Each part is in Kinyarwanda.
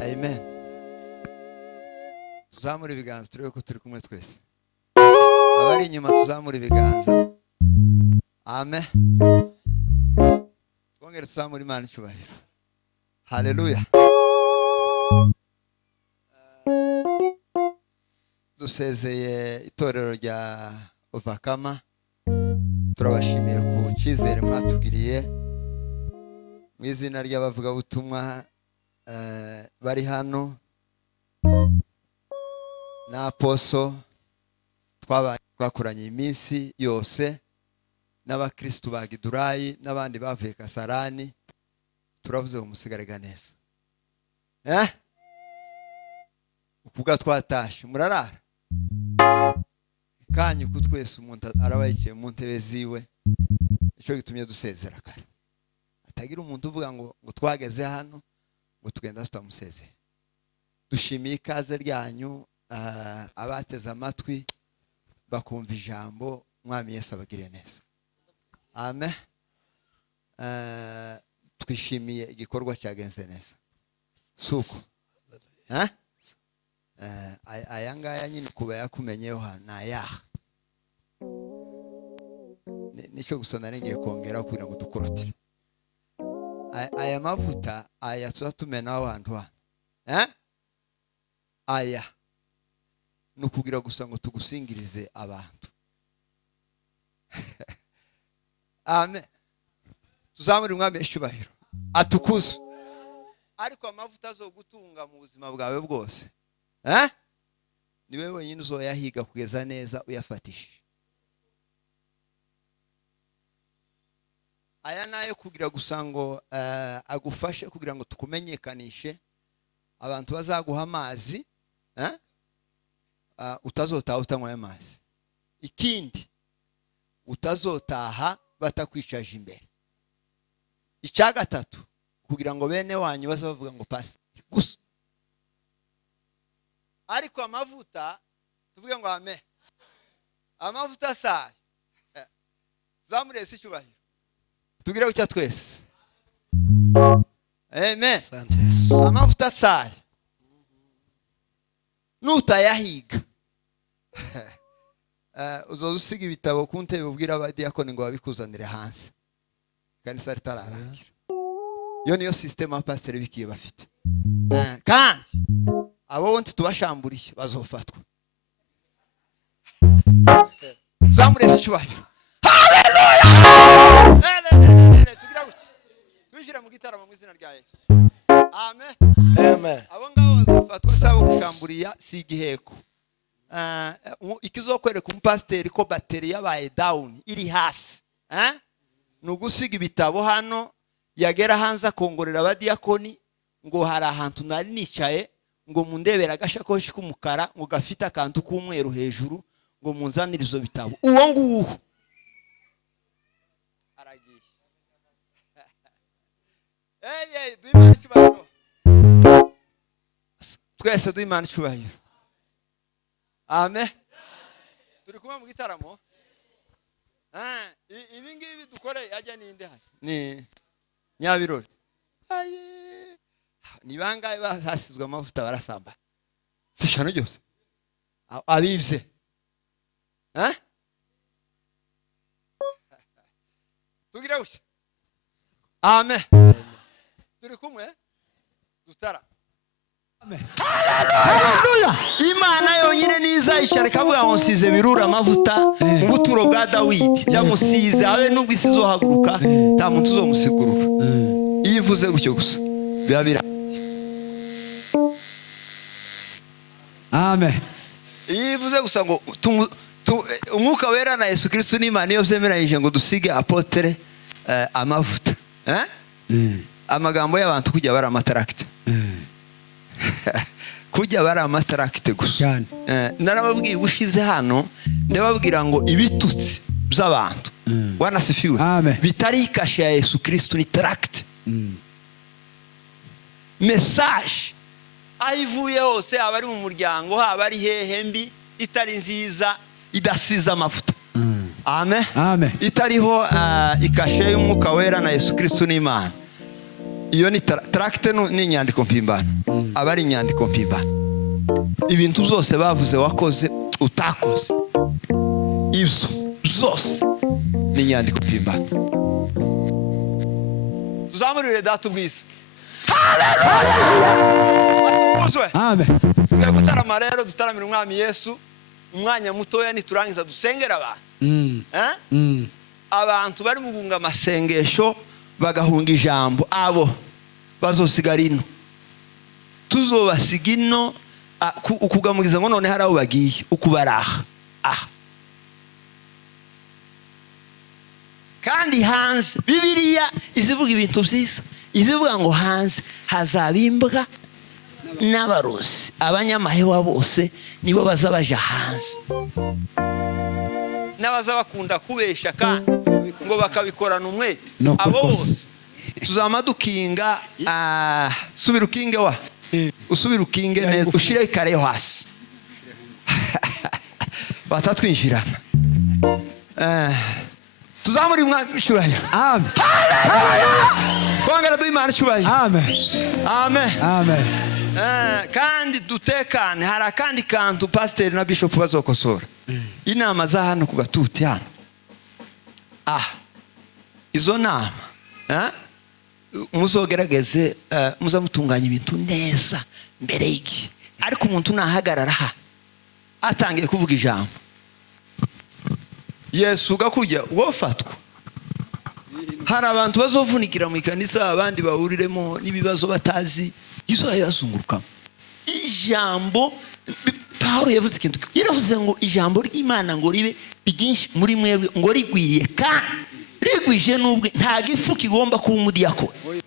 Amen. Tuzamura ibiganza turebe ko turi kumwe twese. Abari inyuma tuzamura ibiganza. Amen. Twongere tuzamura Imana icyubahiro. Haleluya. Dusezeye itorero rya Ovakama. Turabashimiye ku cyizere mwatugiriye mu izina ry'abavugabutumwa bari hano na Aposo twakoranye iminsi yose n'abakristo ba Gidurayi n'abandi bavuye Kasarani. Turavuze umusigarega neza ukuga twatashe murarara kanyu kutwese umuntu arabayikiye mu ntebe ziwe. Icyo gitumye dusezera kare atagira umuntu uvuga ngo twageze hano ngo tugenda tutamusezeye. Dushimiye ikaze ryanyu abateze amatwi bakumva ijambo. Mwami Yesu abagire neza. Amen. Twishimiye igikorwa cyagenze neza suko aya ngaya nyine kuba yakumenyeho nayaha nicyo gusa narengiye kongera kugira ngo dukorotire aya mavuta aya tuzatumenaho abantu hano aya ni ukugira gusa ngo tugusingirize abantu. Amen. Tuzamure Umwami icyubahiro atukuze. Ariko amavuta azogutunga mu buzima bwawe bwose ni wewe wenyine uzoyahiga kugeza neza uyafatishije. Aya nayo kugira gusa ngo agufashe kugira ngo tukumenyekanishe. Abantu bazaguha amazi utazotaha utanywa amazi. Ikindi utazotaha batakwishaje imbere. Icya gatatu kugira ngo bene wanyu baze bavuga ngo pastor gusa. Ariko amavuta tuvuge ngo amen. Amavuta saye zamure icyubahiro tugire gucya twese. Amen. Amavuta saye nutayahiga uzodusiga ibitabo ku ntebe ubwira abadiyakoni ngo babikuzanire hanze kanisa ritararangira. Iyo niyo system apasiteri bikiye bafite kandi abo wonti tubashamburiye bazofatwa. Zamure icyubahiro. Haleluya. Tugira guki tujira mu gitaramo mu izina rya Yesu. Amen. Amen. Abo ngabo bazofatwa sabo gushamburiya si igiheko. Ikizokwereka umupasiteri ko bateri yabaye down iri hasi nugusiga ibitabo hano yagera hanze akongorera abadiyakoni ngo hari ahantu nari nicaye ngo mundebera agashakoshi k'umukara ngo gafite akantu k'umweru hejuru ngo munzanire izo bitabo. Uwo nguwo aragiye. Duimana cyubahiro twese duimana cyubahiro. Amen. Turi kumwe mu gitaramo. Ibi ngibi dukore ajya ninde hano ni Nyabirori. Ni bangaye bahasizwe amavuta barasamba sishano byose abibye tugira gushya. Amen. Turi kumwe dutara. Amen. Haleluya. Imana yonyine niza ishara kavuga ngo nsize birura amavuta mu buturo bwa Dawidi yamusize abe nubwo isizo haguruka nta muntu uzomusigurura. Iyivuze gucyo gusa biba. Amen. Iyivuze gusa ngo umwuka wera na Yesu Kristo n'Imana iyo byemeranyije ngo dusige apotere amavuta amagambo y'abantu kujya bara amatarakite kujya bara amatarakite gusa. Narababwiye ushize hano ndababwira ngo ibitutsi by'abantu wanasifiwe bitari ikashe ya Yesu Kristo ni tarakite. Message ayivuye hose abari mu muryango abari hehe mbi itari nziza idasiza amavuta. Amen. Amen. Itariho ikashe y'umwuka wera na Yesu Kristo n'Imana. Iyo ni tarakite ni inyandiko mpimbano. aba ari inyandiko mpimbano. Ibintu byose bavuze wakoze utakoze, ibyo zose ni inyandiko mpimbano. Tuzamurire data ubwiza. Haleluya. Amen. Tugiye gutarama rero, dutaramira umwami Yesu umwanya mutoya, niturangiza dusengera abantu. Abantu bari mu gunga amasengesho bagahunga ijambo, abo bazosigara ino, tuzobasiga ino ukugamugiza ngo none hari aho bagiye ukubaraha. Kandi hanze Bibiliya izivuga ibintu byiza, izivuga ngo hanze hazabimbwa n'abarozi, abanyamahewa bose nibo bazabaja hanze, n'abaza bakunda kubesha kandi ngo bakabikorana umwete. Abo bose tuzama dukinga. Subira ukinge wa usubira ukinge neza, ushire ikare hasi batatwinjirana. Tuzamuri umwami cyubahiro. Amen. Twongera duha Imana cyubahiro. Amen. Amen. Amen. Kandi dutekane. Hari akandi kantu pasiteri na bishop bazokosora. Inama za hano ku Gatuti hano. Izo nama muzogerageze muzamutunganya ibintu neza mbere y'iki. Ariko umuntu nahagarara ha atangiye kuvuga ijambo, Yesu gakujya wofatwa. Hari abantu bazovunikira mu ikanisa, abandi bahuriremo n'ibibazo batazi, izo yabazungurukamo. Ijambo Paulo yavuze ikintu, yaravuze ngo ijambo ry'Imana ngo ribe byinshi muri mwebwe, ngo rigwiriye kandi rigwije n'ubwe, nta gifu kigomba kuba umudiyakoni.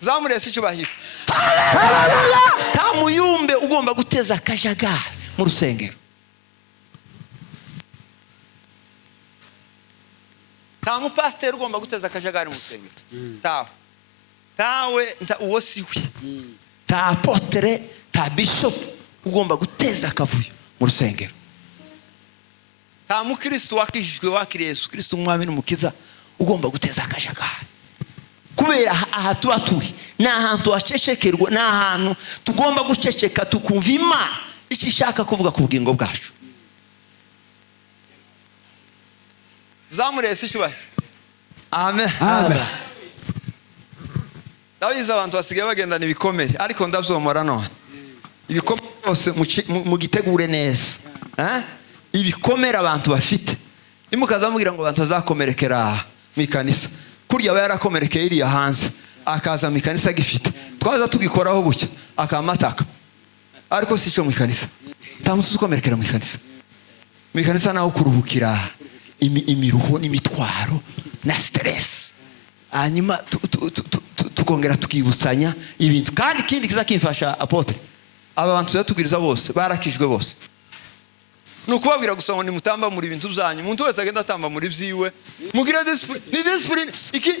Zamurese cyubahiro. Haleluya. Nta muyumbe ugomba guteza akajagari mu rusengero. Nta mupasiteri ugomba guteza akajagari mu rusengero. Tawe uwo siwe. Ta apotre, ta bishop ugomba guteza akavuyo mu rusengero. Ta mukristo wakijijwe wakiriye Yesu Kristo umwami n'umukiza ugomba guteza akajagari. Kubera aha tuba turi ni ahantu hacecekerwa, ni ahantu tugomba guceceka tukumva Imana icyo ishaka kuvuga ku bugingo bwacu. Zamurese cyubahiro. Amen. Amen. Ndabizi abantu basigaye bagendana ibikomere, ariko ndabyomora none. Ibikomere byose mugitegure neza. Ibikomere abantu bafite, nimukaza mubwira ngo abantu bazakomerekera mu ikanisa. Kurya aba yarakomerekeye iriya hanze, akaza mu ikanisa gifite, twaza tugikoraho bucya akamataka. Ariko si cyo mu ikanisa. Ntamuntu ukomerekera mu ikanisa. Mu ikanisa naho kuruhukira imiruho n'imitwaro na stress. Hanyuma tukongera tukibusanya ibintu. Kandi ikindi kizakimfasha apotre, aba bantu zatubwiriza bose barakijwe bose. Nukubabwira gusa ngo nimutamba muri ibintu byanyu, umuntu wese agenda atamba muri byiwe. Mugira discipline iki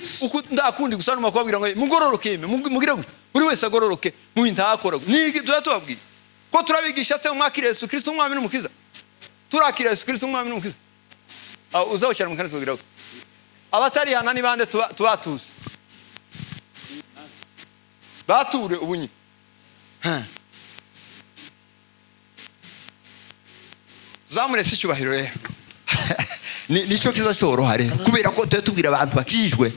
ndakundi gusa numa kubabwira ngo mugororoke, mugira gute buri wese agororoke mu bintu akora. Niki tuzatubabwira ko turabigisha se umwakire Yesu Kristo umwami n'umukiza. Turakira Yesu Kristo umwami n'umukiza. Uzawucyara mu kanisa kugira ngo abatari hana ni bande tubatuze bature ubunyi. Zamurese icyubahiro rero. Nico kiza cyoroha rero, kubera ko tubwira abantu bakijijwe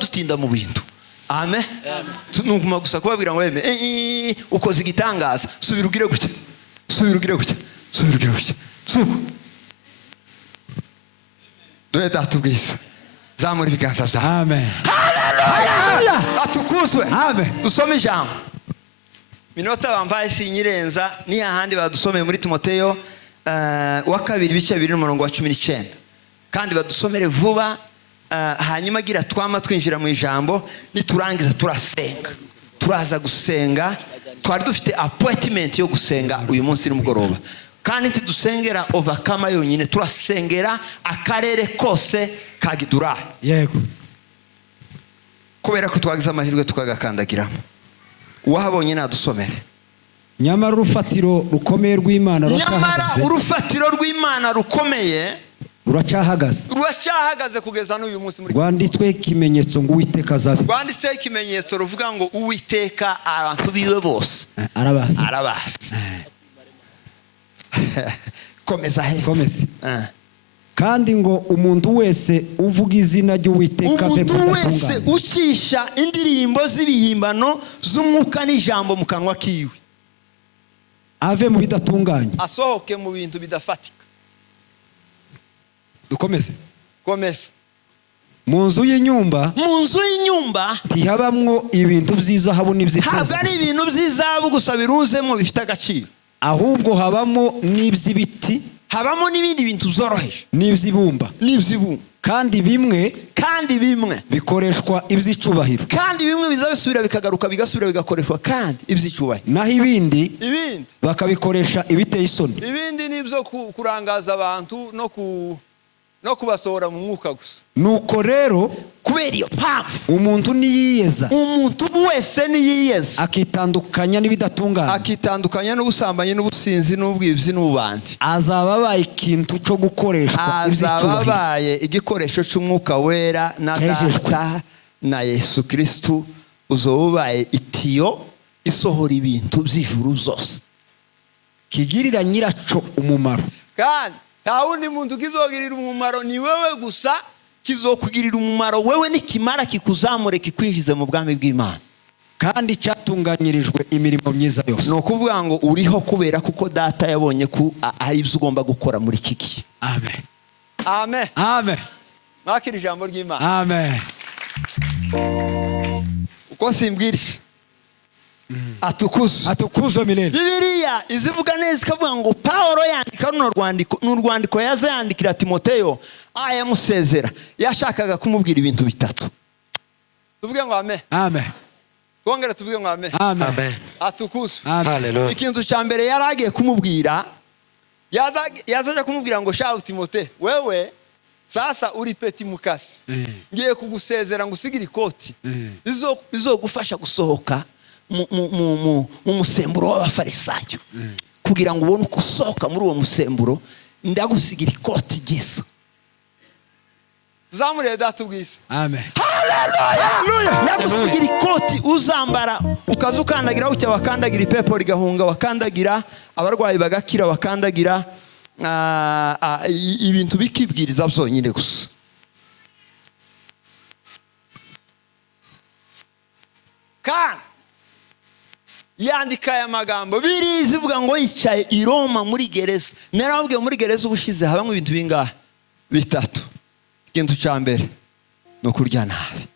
dutinda mu bintu. Amen. Nukuma gusa kubabwira ngo ukoze igitangaza, subira ugire gutya, subira ugire gutya, subira ugire gutya. Doye datubwiza. Zamura ibiganza byawe. Amen. Haleluya. Atukuzwe. Amen. Dusome ijambo. Minota bambaye sinyirenza ni ahandi badusomeye muri Timoteyo wa 2:2:19. Kandi badusomere vuba, hanyuma gira twama twinjira mu ijambo, niturangiza turasenga. Turaza gusenga, twari dufite appointment yo gusenga uyu munsi n'umugoroba. Kandi ntidusengera overcome yonyine, turasengera akarere kose ka Gidura. Yego. Kubera ko twagize amahirwe tukagakandagiramo. Uwahabonye nadusomere. Nyamara urufatiro rukomeye rw'Imana rukahagaze. Nyamara urufatiro rw'Imana rukomeye ruracyahagaze kugeza n'uyu munsi. Muri rwanditswe ikimenyetso ngo Uwiteka azabe, rwanditse ikimenyetso ruvuga ngo Uwiteka abantu biwe bose arabazi. Komeza he. Kandi ngo umuntu wese uvuga izina ry'Uwiteka ave mu umuntu wese ucisha indirimbo z'ibihimbano z'umwuka n'ijambo mu kanwa kiwe, ave mu bidatunganye, asohoke mu bintu bidafatika. Dukomeze. Komeza. Mu nzu y'inyumba ntihabamwo ibintu by'izahabu n'iby'ifeza, ntabwo ari ibintu by'izahabu gusa biruzemo bifite agaciro, ahubwo habamo n'iby'ibiti, habamo n'ibindi bintu byoroheje n'iby'ibumba, kandi bimwe bikoreshwa iby'icubahiro, kandi bimwe bizabisubira bikagaruka bigasubira bigakoreshwa kandi iby'icubahiro, naho ibindi bakabikoresha ibiteye isoni. Ibindi nibyo kurangaza abantu no kubasohora mu mwuka gusa. Nuko rero kubera iyo mpamvu umuntu wese niyiyeza akitandukanya n'ibidatunganye, akitandukanya n'ubusambanyi n'ubusinzi n'ubwibzi n'ububandi, azaba abaye ikintu cyo gukoreshwa iby'icubahiro, azaba abaye igikoresho cy'umwuka wera na Data na Yesu Kristo. Uzoba ubaye itiyo isohora ibintu by'ijuru byose, kigirira nyiraco umumaro. Kandi nta wundi muntu kizogirira umumaro, ni wewe gusa kizokugirira umumaro, wewe nikimara kikuzamure kikwinjize mu bwami bw'Imana, kandi cyatunganyirijwe imirimo myiza yose. No kuvuga ngo uriho kubera kuko Data yabonye ko ari ibyo ugomba gukora muri iki gihe. Amen. Mwakira ijambo ry'Imana. Amen. Uko simbwirisha atukuzwe milele. Bibiliya izivuga neza ikavuga ngo Paulo yandika runo rwandiko yaza yandikira Timoteyo ayamusezera, yashakaga kumubwira ibintu bitatu. Tuvuge ngo amen. Twongere tuvuge ngo amen. Atukuzwe. Haleluya. Ikintu cya mbere yaragiye kumubwira, yazaje kumubwira ngo shaho Timote, wewe sasa uri peti mukasi, ngiye kugusezera ngo usigire ikoti bizogufasha gusohoka mu musemburo w'abafarisayo, kugira ngo ubone uko usohoka muri uwo musemburo, ndagusigira ikoti gisa. Zamuriye Data ubwiza. Amen. Haleluya. Ndagusigira ikoti uzambara ukaza ukandagira ucya, wakandagira ipepo rigahunga, wakandagira abarwayi bagakira, wakandagira ibintu bikibwiriza byonyine gusa. Kandi yandika aya magambo birizivuga ngo yicaye i Roma muri gereza. Narababwiye muri gereza ubushize habamo ibintu bingahe? Bitatu. Ikintu cya mbere no kurya nabi.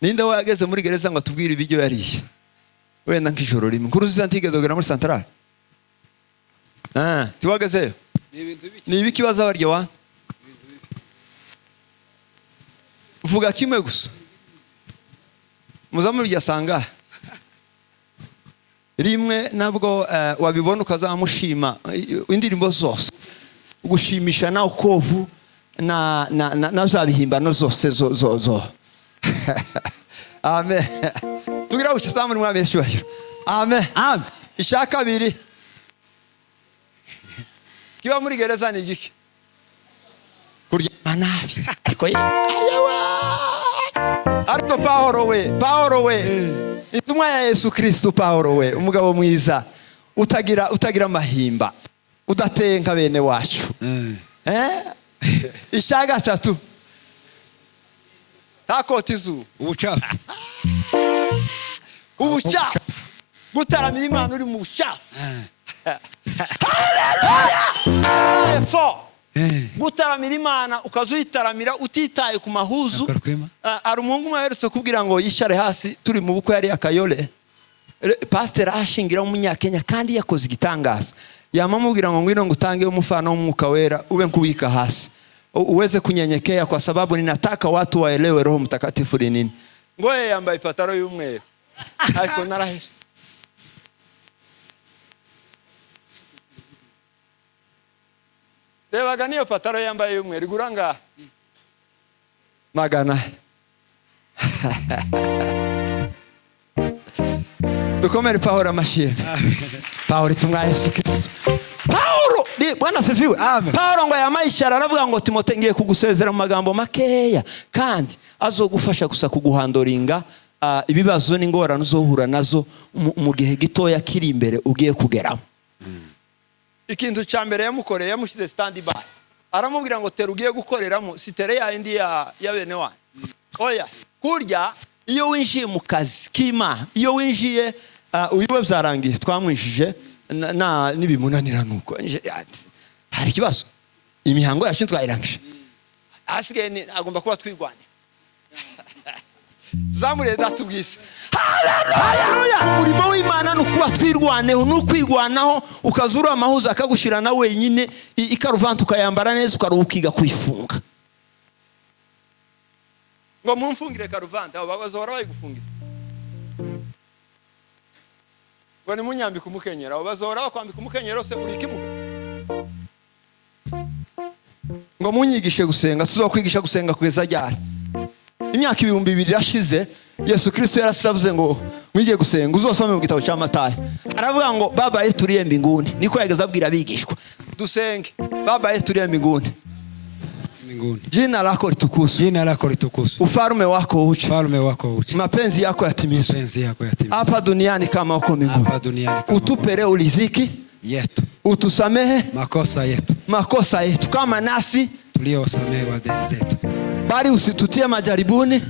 Ninde wageze muri gereza ngo atubwire ibiryo yariye? Wenda nk'ijoro rimwe. Kuruzi antigedogera muri Central. Tiwageze? Ni ibiki baza barya wa? Vuga kimwe gusa. Muzamuri yasanga rimwe nabwo wabibona ukazamushima indirimbo zose gushimisha na ukovu na zabihimbano zose zo. Amen. Tugira ucyazamuri mwami Yesu. Amen. Icya kabiri kiba muri gereza ni igiki? Kurya nabi. Ariko Paulo we itumwa ya Yesu Kristo, Paulo we umugabo mwiza utagira mahimba, udateye nka bene wacu. Icya gatatu takotizu ubucafu gutaramira Imana uri mu bucafu. Haleluya. Gutaramira Imana ukazuyitaramira utitaye ku mahuzu. Ari umuntu mwaherutse kubwira ngo yishare hasi turi mu bukwe yari akayole. Pastor ashingira umunyakenya kandi yakoze igitangaza. Yamamubwira ngo ngwino ngutange umufano w'umwuka wera ube nkubika hasi. Uweze kunyenyekea kwa sababu ninataka watu waelewe Roho Mtakatifu ni nini. Ngoye yambaye ipataro y'umweru. Ariko narahise. Debaga niyo pataro yambaye y'umweru igura ngaha magana. Dukomere Paulo amashimwe. Paulo tumwa Yesu Kristo. Paulo Bwana sifiwe. Amen. Paulo ngo yamayishara aravuga ngo Timote ngiye kugusezera mu magambo makeya kandi azogufasha gusa kuguhandoringa ibibazo n'ingorane uzohura nazo mu gihe gitoya kiri imbere ugiye kugeraho. Ikintu cya mbere yamukoreye yamushyize stand by. Aramubwira ngo tera ugiye gukoreramo sitere ya indi ya bene wanyu. Oya kurya iyo winjiye mu kazi k'Imana, iyo winjiye uyiwe byarangiye twamwinjije nibimunanira nuko hari ikibazo imihango yacu twayirangije asigaye agomba kuba twirwanya. Zamure datubwise haleluya. Umurimo w'Imana nukuba twirwaneho nukwigwanaho ukazura amahuza akagushirana wenyine ikaruvanta ukayambara neza ukaruhukiga kwifunga ngo mumfungire karuvanta abo bazora bayigufungira ngo ni munyambika umukenyero abo bazora bakwambika umukenyero se uri kimuga ngo munyigishe gusenga tuzokwigisha gusenga kugeza ryari. Imyaka 2000 irashize Yesu Kristo yarasavuze ngo mwige gusenga uzosome mu gitabo cya Matayo aravuga ngo baba yetu uri mbinguni niko yageze abwira abigishwa dusenge baba yetu uri mbinguni jina lako litukuzwe ufalme wako uje mapenzi yako yatimizwe hapa duniani kama huko mbinguni utupe leo riziki yetu utusamehe makosa yetu kama nasi tuliosamehe wadeni zetu bali usitutie majaribuni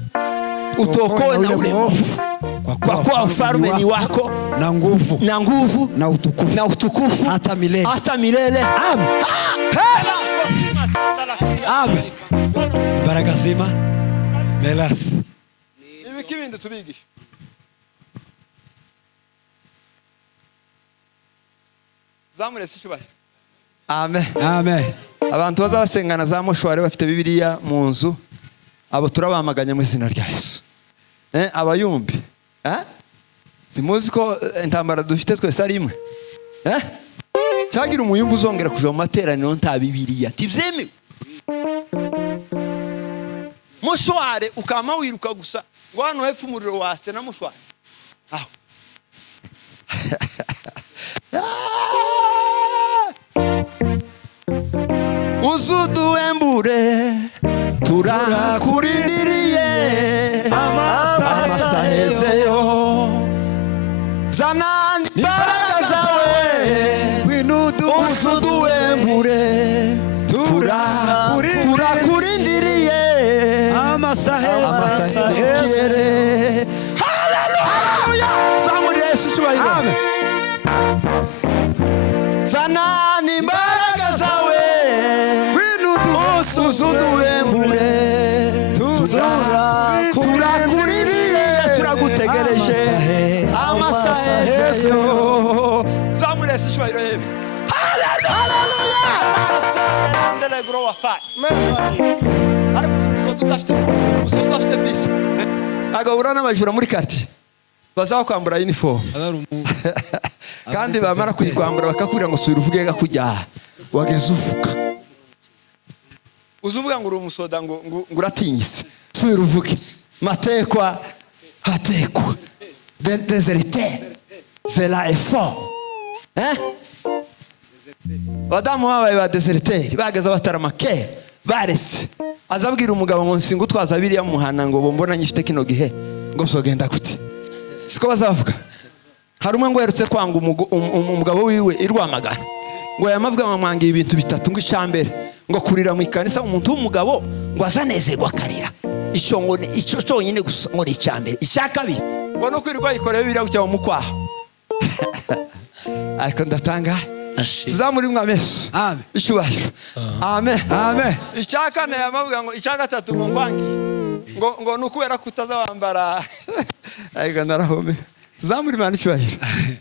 utuokoe na ule mwovu kwa kuwa ufalme ni wako na nguvu na utukufu hata milele. Amen. Amen. Baraka zima melasi ibi kibindi tubigisha zamure sishubaye. Amen. Amen. Abantu bazabasengana za moshware bafite Bibiliya mu nzu abo turabamaganya mu izina rya Yesu. Abayumbi Timuzi ko intambara dufite twese ari imwe cyagira umuyumbu uzongera kuja mu materaniro nta Bibiliya tivyemewe. Moshware ukama wiruka gusa ngo hano hepfo umuriro wase na moshware aho uzuduembure turakurindiriye amasa hezeyo zanani baraka zawe uzuduembure turakurindiriye amasa hezeyo. Haleluya. Zamuri Yesu subahiro. Amen. Zanani baraka zawe uzuduembure turakurindiriye turagutegereje amasa hezeyo. Zamuri Yesu subahiro. Haleluya. Ndele grow afai. Ariko so dufite bisi agahura n'abajura muri quartier bazaho kwambura uniform kandi bamara kuyikwambura bakakubwira ngo subira uvuge gakujya wageze uvuga uzuvuga ngo uri umusoda ngo uratinyise subira uvuge matekwa hatekwa déserté c'est là effort badamu babaye ba déserté bageze bataramake baretse azabwira umugabo ngo nsinga utwaza biriya muhana ngo bombona nyifite kino gihe ngo sogenda gute siko bazavuga. Hari umwe ngo yerutse kwanga umugabo wiwe irwamagana ngo yamavuga ngo mwangiye ibintu bitatu ngo icyambere ngo kurira mu ikanisa umuntu w'umugabo ngo azanezerwa akarira icyo cyonyine gusa ngo ni icyambere icyakabiri ngo no kwirirwa yikoreye biriya cyangwa mukwaha ariko ndatanga zamuri mwameso. Amen. Ishubahiro. Amen. Amen. Icyakane yamavuga ngo icyagatatu ngo ngwangiye ngo nukubera kutazabambara ariko narahome zamuri mani ishubahiro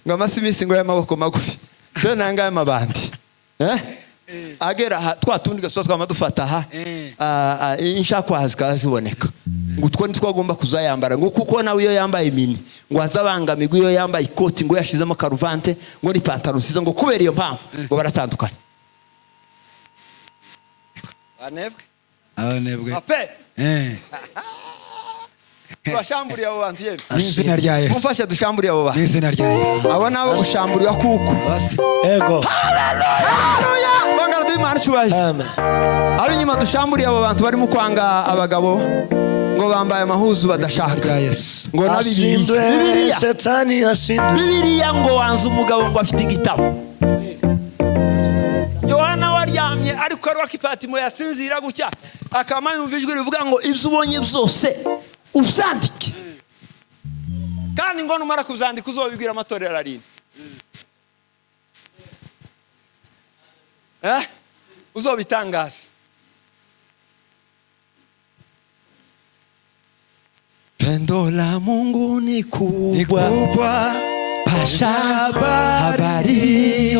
ngo amasimisi ngo y'amaboko magufi cyo nanga y'amabandi agera twatundi gaso twamadufata aha inshakwazi kaziboneka ngo utwo nitwagomba kuzayambara ngo kuko nawe iyo yambaye mini ngo azabangamigwa iyo yambaye ikoti ngo yashizemo karuvante ngo ni pantaro sizo ngo kubera iyo mpamvu ngo baratandukanye. Abanebwe ape twashamburiye abo bantu yewe n'izina rya Yesu mufashe dushamburiye abo bantu n'izina rya Yesu abo nabo gushamburiwa kuko ego. Haleluya. twongera duhe Imana icyubahiro. Amen. Ab'inyuma dushamburiye abo bantu barimo kwanga abagabo ngo bambaye amahuzu badashaka. Yesu. Ngo na Ashindwe, Bibiliya. Satani ashindwe. Bibiliya ngo wanze umugabo ngo afite igitabo. Yohana waryamye ariko ari wakipatimo yasinzira gutya akama yumva ijwi rivuga ngo ibyo ubonye byose uzandike. Kandi ngo numara kuzandika uzobibwira amatorero arinde. Uzobitangaza. Pendo la Mungu ni kubwa, pasha habari.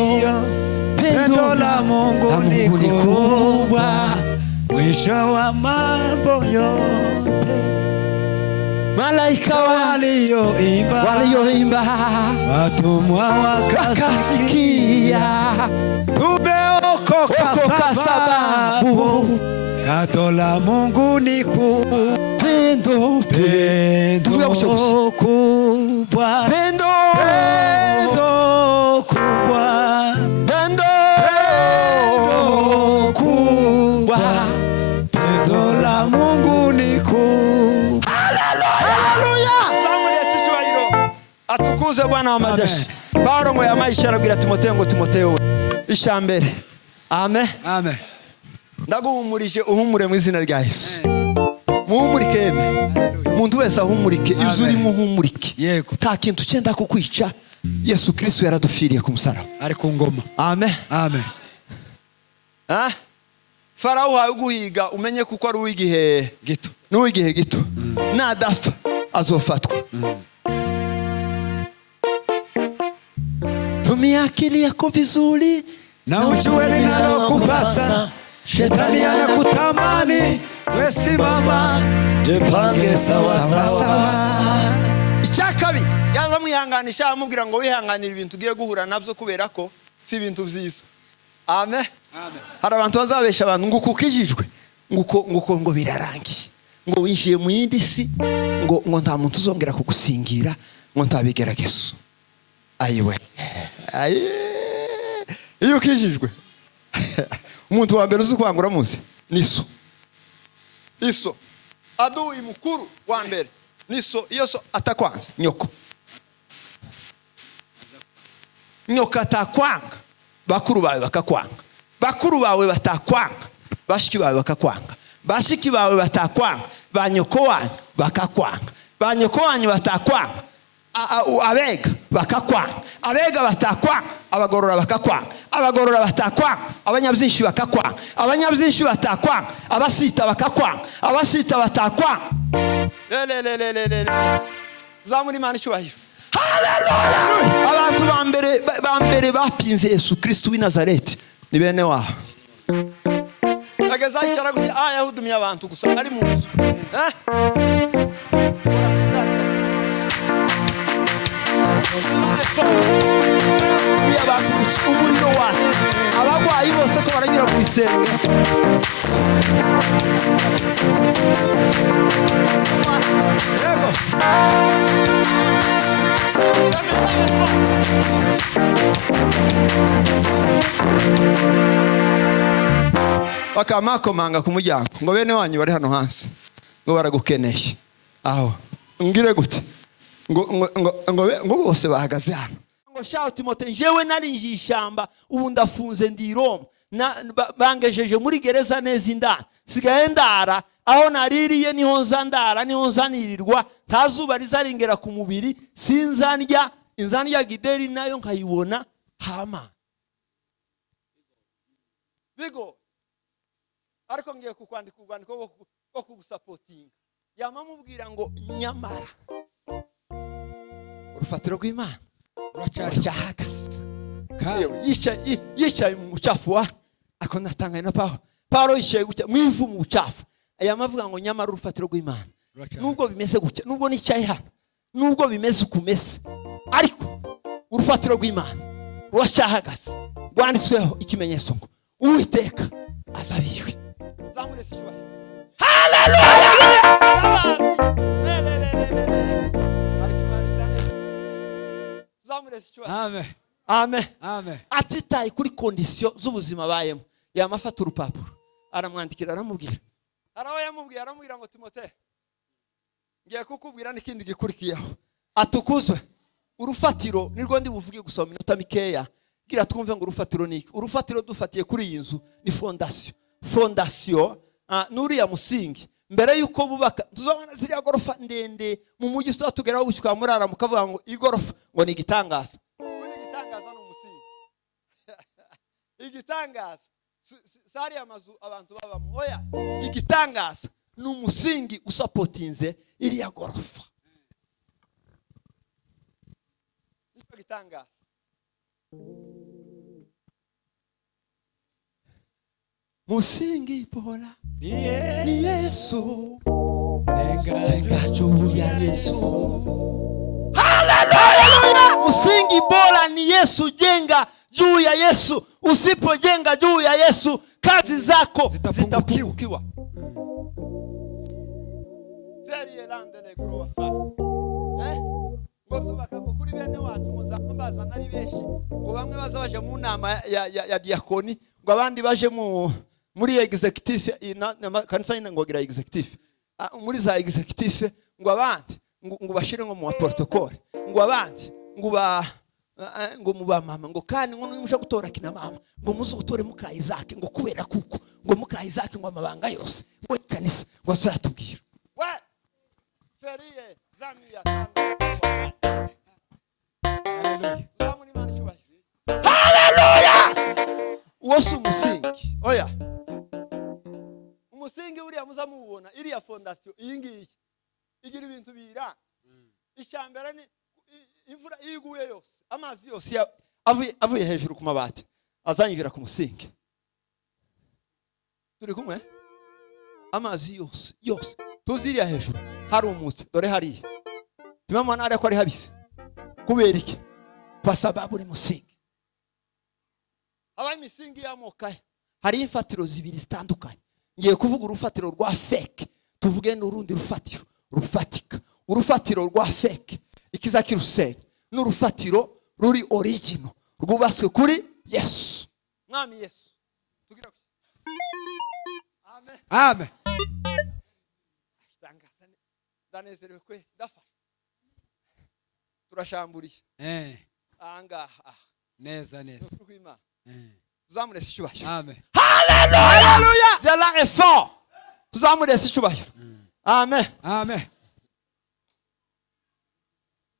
Pendo la Mungu ni kubwa, mwisho wa mambo yote. Malaika Walioimba watumwa wakasikia, tumeokoka sababu pendo la Mungu ni kubwa. pendo Kubwa. pendo Kubwa. pendo kubwa. Pendo la Mungu ni kubwa. Haleluya! Samuel yasishwahiro. Atukuze Bwana wa majeshi. Paulo ngo yamayisha arabwira Timoteyo ngo Timoteyo we ishambere. Amen. Amen. Ndaguhumurije uhumure mu izina rya Yesu. Muhumurike yeme. Umuntu wese ahumurike ibyo urimo uhumurike. Yego. Nta kintu cyenda kukwica. Yesu Kristo yaradufiriye ku musaraba. Ari ku ngoma. Amen. Amen. Farao wawe guhiga umenye kuko ari uw'igihe Gito. n'uw'igihe gito. Nadafa azofatwa. Tumia akili yako vizuri Na ujue linalokupasa. Shetani anakutamani. We simama. Jipange sawa sawa. Icyakabi yaza mwihanganisha amubwira ngo wihanganire ibintu ugiye guhura nabyo kubera ko si ibintu byiza. Amen. Hari abantu bazabesha abantu ngo kukijijwe ngo birarangiye. Ngo winjiye mu yindi si ngo nta muntu uzongera kugusingira ngo ntabigeragezo. Ayiwe. Iyo ukijijwe umuntu wa mbere uzi kwangura munsi niso. Iso adui mukuru wa mbere niso. Iyo so atakwanza nyoko. Nyoka atakwanga bakuru bawe bakakwanga. Bakuru bawe batakwanga bashiki bawe bakakwanga. Bashiki bawe batakwanga banyoko wanyu bakakwanga. Banyoko wanyu batakwanga abega bakakwanga. Abega batakwanga abagorora bakakwanga. Abagorora batakwanga abanyabyinshi bakakwanga. Abanyabyinshi batakwanga abasita bakakwanga. Abasita batakwanga. Zamuri Imana icyubahiro. Haleluya! Abantu bambere bapinze Yesu Kristo w'i Nazareti ni bene wabo. Ageza icyara guti yahudumye abantu gusa ari mu nzu. Umuriro wacu abagwayi bose ko baranyura mu bisenge. Yego. Bakamakomanga ku muryango ngo bene wanyu bari hano hansi ngo baragukeneye. Aho ngire gute ngo bose bahagaze hano. Ngo shaho Timote jewe narinjiye ishyamba ubu ndafunze ndi Roma. Bangejeje muri gereza neza indani. Sigaye ndara aho naririye niho nzandara niho nzanirirwa. Ntazuba rizaringera ku mubiri sinzandya inzandya gideri nayo nkayibona hama. Bigo ariko ngiye kukwandika urwandiko rwo kugusapotinga. Yamamubwira ngo nyamara urufatiro rw'Imana ruracyahagaze. Yicaye mu mucafu wa ariko natangaye na Paulo yicaye gutya mu ivu mu mucafu. Yamavuga ngo nyamara urufatiro rw'Imana nubwo bimeze gutya nubwo nicaye hano nubwo bimeze ukumese ariko urufatiro rw'Imana ruracyahagaze. Rwanditsweho ikimenyetso ngo Uwiteka azabiwe. Zamuretse ishwa. Haleluya! Zamuretse ishwa. Amen. Amen. Amen. Atitaye kuri kondisiyo z'ubuzima bayemo. yamafata urupapuro aramwandikira aramubwira araho yamubwiye aramubwira ngo Timote ngiye kukubwira n'ikindi gikurikiyeho atukuzwe urufatiro nirwo ndi buvuge gusoma minota mikeya gira twumve ngo urufatiro niki urufatiro dufatiye kuri iyi nzu ni fondation nuri ya musingi mbere yuko bubaka tuzobona ziriya gorofa ndende mu mujyi so tugeraho gushyika murara mukavuga ngo igorofa ngo ni igitangaza igitangaza no musingi igitangaza sari amazu abantu baba moya igitangaza n'umusingi usapotinze iriya gorofa igitangaza musingi bora ni Yesu jenga juu ya Yesu. Haleluya! Musingi bora ni Yesu, jenga juu ya Yesu. Usipojenga juu ya Yesu kazi zako zitapungukiwa. Very elandele grow fire. Ngozo bakako kuri bene wacu muzambaza nari beshi ngo bamwe bazabaje mu nama ya diakoni ngo abandi baje muri executive kanisa ina ngogira executive muri za executive ngo abandi ngo bashire ngo mu protocol ngo abandi ngo muba mama ngo kandi ngo nimusha gutora kina mama ngo muzo gutore muka Isaac ngo kubera kuko ngo muka Isaac ngo amabanga yose ngo kanisa ngo azatubwira we feriye zami ya tanga. Haleluya. Haleluya. Wose umusingi oya umusingi uriya muzamubona iriya fondation iyi ngiyi igira ibintu bira icyambere ni imvura iguye yose amazi yose avuye hejuru ku mabati azanyivira ku musingi turi kumwe amazi yose tuziriya hejuru hari umutse dore hari timama nari ko ari habise kubera iki kwa sababu ni musingi aba imisingi yamokaye hari imfatiro zibiri zitandukanye ngiye kuvuga urufatiro rwa fake tuvuge n'urundi rufatiro rufatika urufatiro rwa fake ikiza kirusenya n'urufatiro ruri original rwubatswe kuri Yesu mwami Yesu tugira amen amen ndanezerewe kwe dafa turashamburiye angaha neza tuzamurese icyubahiro amen haleluya de la effort tuzamurese icyubahiro amen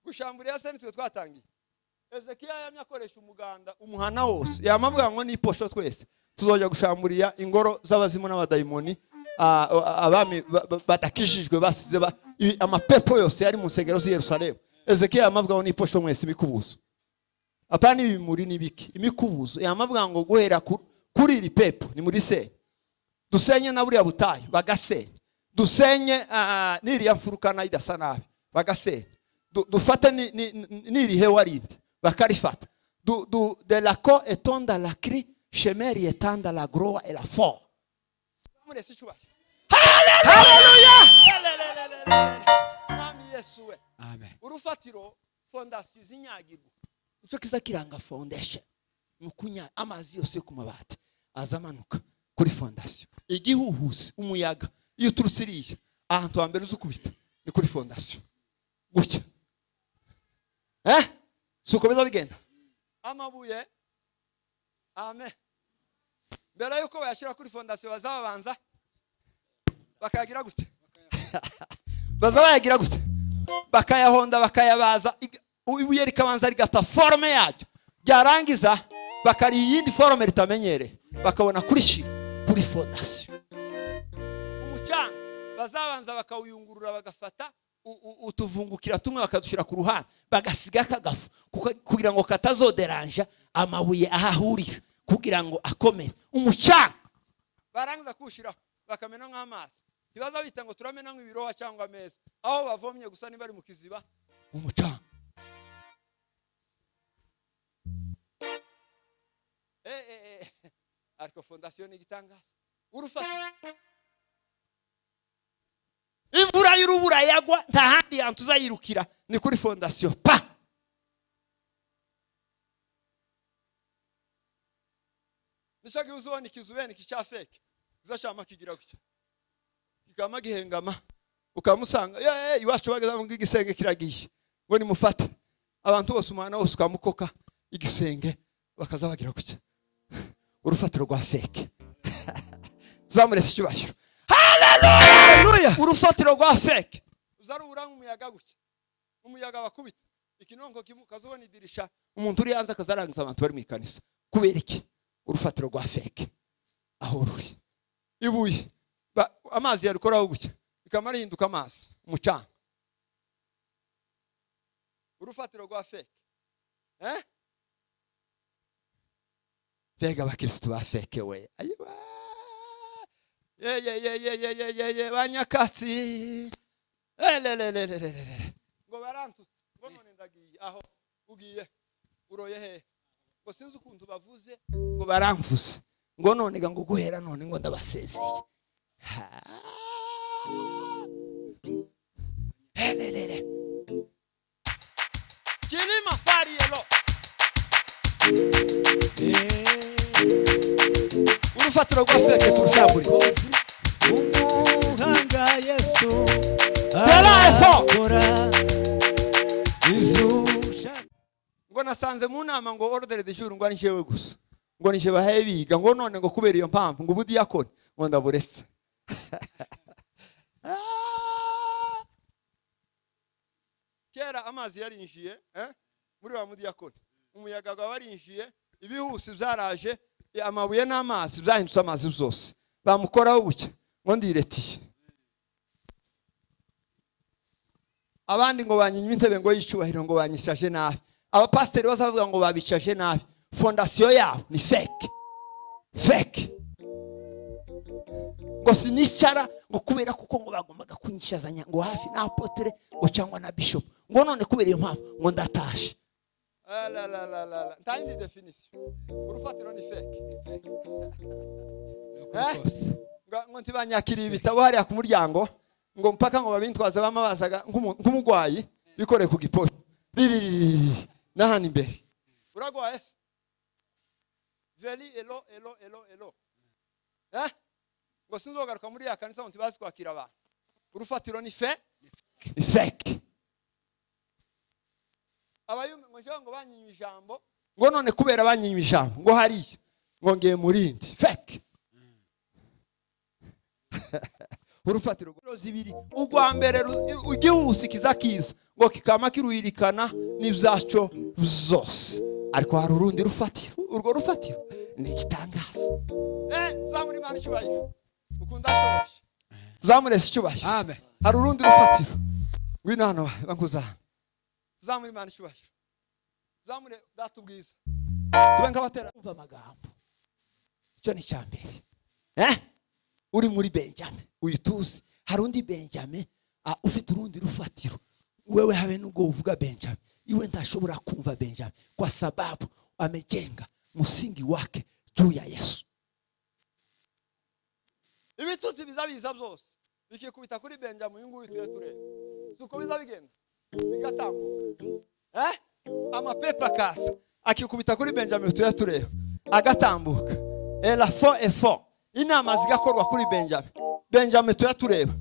gushamburiya se nitwe twatangiye Ezekiya yamyakoresha umuganda umuhana wose yamavuga ngo ni posho twese tuzoja gushamburiya ingoro z'abazimu n'abadayimoni abami batakishijwe basize amapepo yose yari mu nsengero z'i Yerusalemu Ezekiya yamavuga ngo ni posho mwese imikubuzo apana ibimuri nibiki imikubuzo yamavuga ngo guhera kuri iri pepo ni muri se dusenye na buriya butayo bagasenya dusenye niriya mfurukana idasa nabi bagasenya dufate niri hewarinde bakarifata de la co étant dans la cri chemin étant dans la gloire et la force. Haleluya! Nami Yesu we. Amen. Urufatiro fondation zinyagirwa. Ico kiza kiranga foundation. Nukunya amazi yose ku mabati azamanuka kuri fondation. Igihuhusi umuyaga iyo turusiriye ahantu hambere uzukubita ni kuri fondation. Gutya. Suko biza bigenda. Amabuye. Amen. Mbere yuko bayashira kuri fondation bazabanza bakayagira gute bazabayagira gute bakayahonda bakayabaza ibuye rikabanza rigata forme yaryo byarangiza bakari yindi forme ritamenyere bakabona kuri fondation umucanga bazabanza bakawuyungurura bagafata utuvungukira tumwe bakadushira ku ruhande bagasiga kagafu kugira ngo katazoderanja amabuye ahahurira kugira ngo akomere umucanga barangiza kushira bakamena nk'amazi ibaza bita ngo turamena nk'ibiroha cyangwa ameza aho bavomye gusa niba ari mu kiziba umucanga ariko fondation igitangaza urufata imvura y'urubura yagwa nta handi yantu uzayirukira ni kuri fondation pa nishaka uzone ikizubene kicafeke zashama kigira gutya kikama gihengama ukamusanga iwacu bageza mu igisenge kiragiye ngo ni mufate abantu bose umwana wose ukamukoka igisenge bakaza bagira gutya urufatiro rwa feke zamuretse icyubahiro haleluya urufatiro rwa feke uzarubura nk'umuyaga gutya umuyaga bakubita ikinonko kazubona idirisha umuntu uri hanze akazarangiza abantu bari mu ikanisa kubera iki urufatiro rwa feke aho ruri ibuye amazi yarikoraho gutya ikamara hinduka amazi umucanga urufatiro rwa feke Bega abakristo ba feke we ayiwa ye banyakatsi ngo barantutse ngo none ndagiye aho ugiye uroye he ngo sinzi ukuntu bavuze ngo baramvuze ngo none ngo guhera none ngo ndabasezeye Kilima farielo urufatiro rwa feke turushamburi umuhanga Yesu arakora izusha ngo nasanze mu nama ngo ordre de jour ngo anishewe gusa ngo nishe bahaye biga ngo none ngo kubera iyo mpamvu ngo ubudiyakoni ngo ndaburetse kera amazi yarinjiye muri wa mudiyakoni umuyaga warinjiye ibihusi byaraje amabuye n'amazi byahindutse amazi zose bamukoraho bucya ngo ndiretiye abandi ngo banyinywe intebe ngo yicubahiro ngo banyishaje nabi abapasiteri bazavuga ngo babicaje nabi fondasiyo yabo ni feke ngo sinicara ngo kubera kuko ngo bagombaga kunyishazanya ngo hafi na apotere ngo cyangwa na bishop ngo none kubera iyo mpamvu ngo ndatashe ntayindi definition urufatiro ni feke ngo ntibanyakiriye ibitabo hariya ku muryango ngo mpaka ngo babintwaze bamabazaga nk'umugwayi bikoreye ku gipoto n'ahandi imbere uragwaye se veli elo ngo sinzogaruka muri ya kanisa ngo ntibazi kwakira abantu urufatiro ni feke abayumva ngo banyinywe ijambo ngo none kubera banyinywe ijambo ngo hariya ngo ngiye murindi feke urufatiro zibiri ugwa mbere ugihuse kizakiza ngo kikama kiruhirikana n'ibyaco zose ariko hari urundi rufatiro urwo rufatiro ni igitangazo zamuri Imana icyubahiro ukunda shoboje zamurese icyubahiro amen hari urundi rufatiro ngwino hano banguzana zamuri Imana icyubahiro zamure datubwiza tube nk'abatera umva amagambo cyo ni cyambere uri muri Benjamin uyituzi hari undi Benjamin ufite urundi rufatiro wewe habe nubwo uvuga Benjamin iwe ntashobora kumva Benjamin kwa sababu amejenga msingi wake juu ya Yesu ibituzi bizabiza byose bikikubita kuri Benjamin uyu nguyu turebe suko bizabigenda bigatambuka amapepa kasa akikubita kuri Benjamin turebe agatambuka la fo et fo inama zigakorwa kuri Benjamin tureba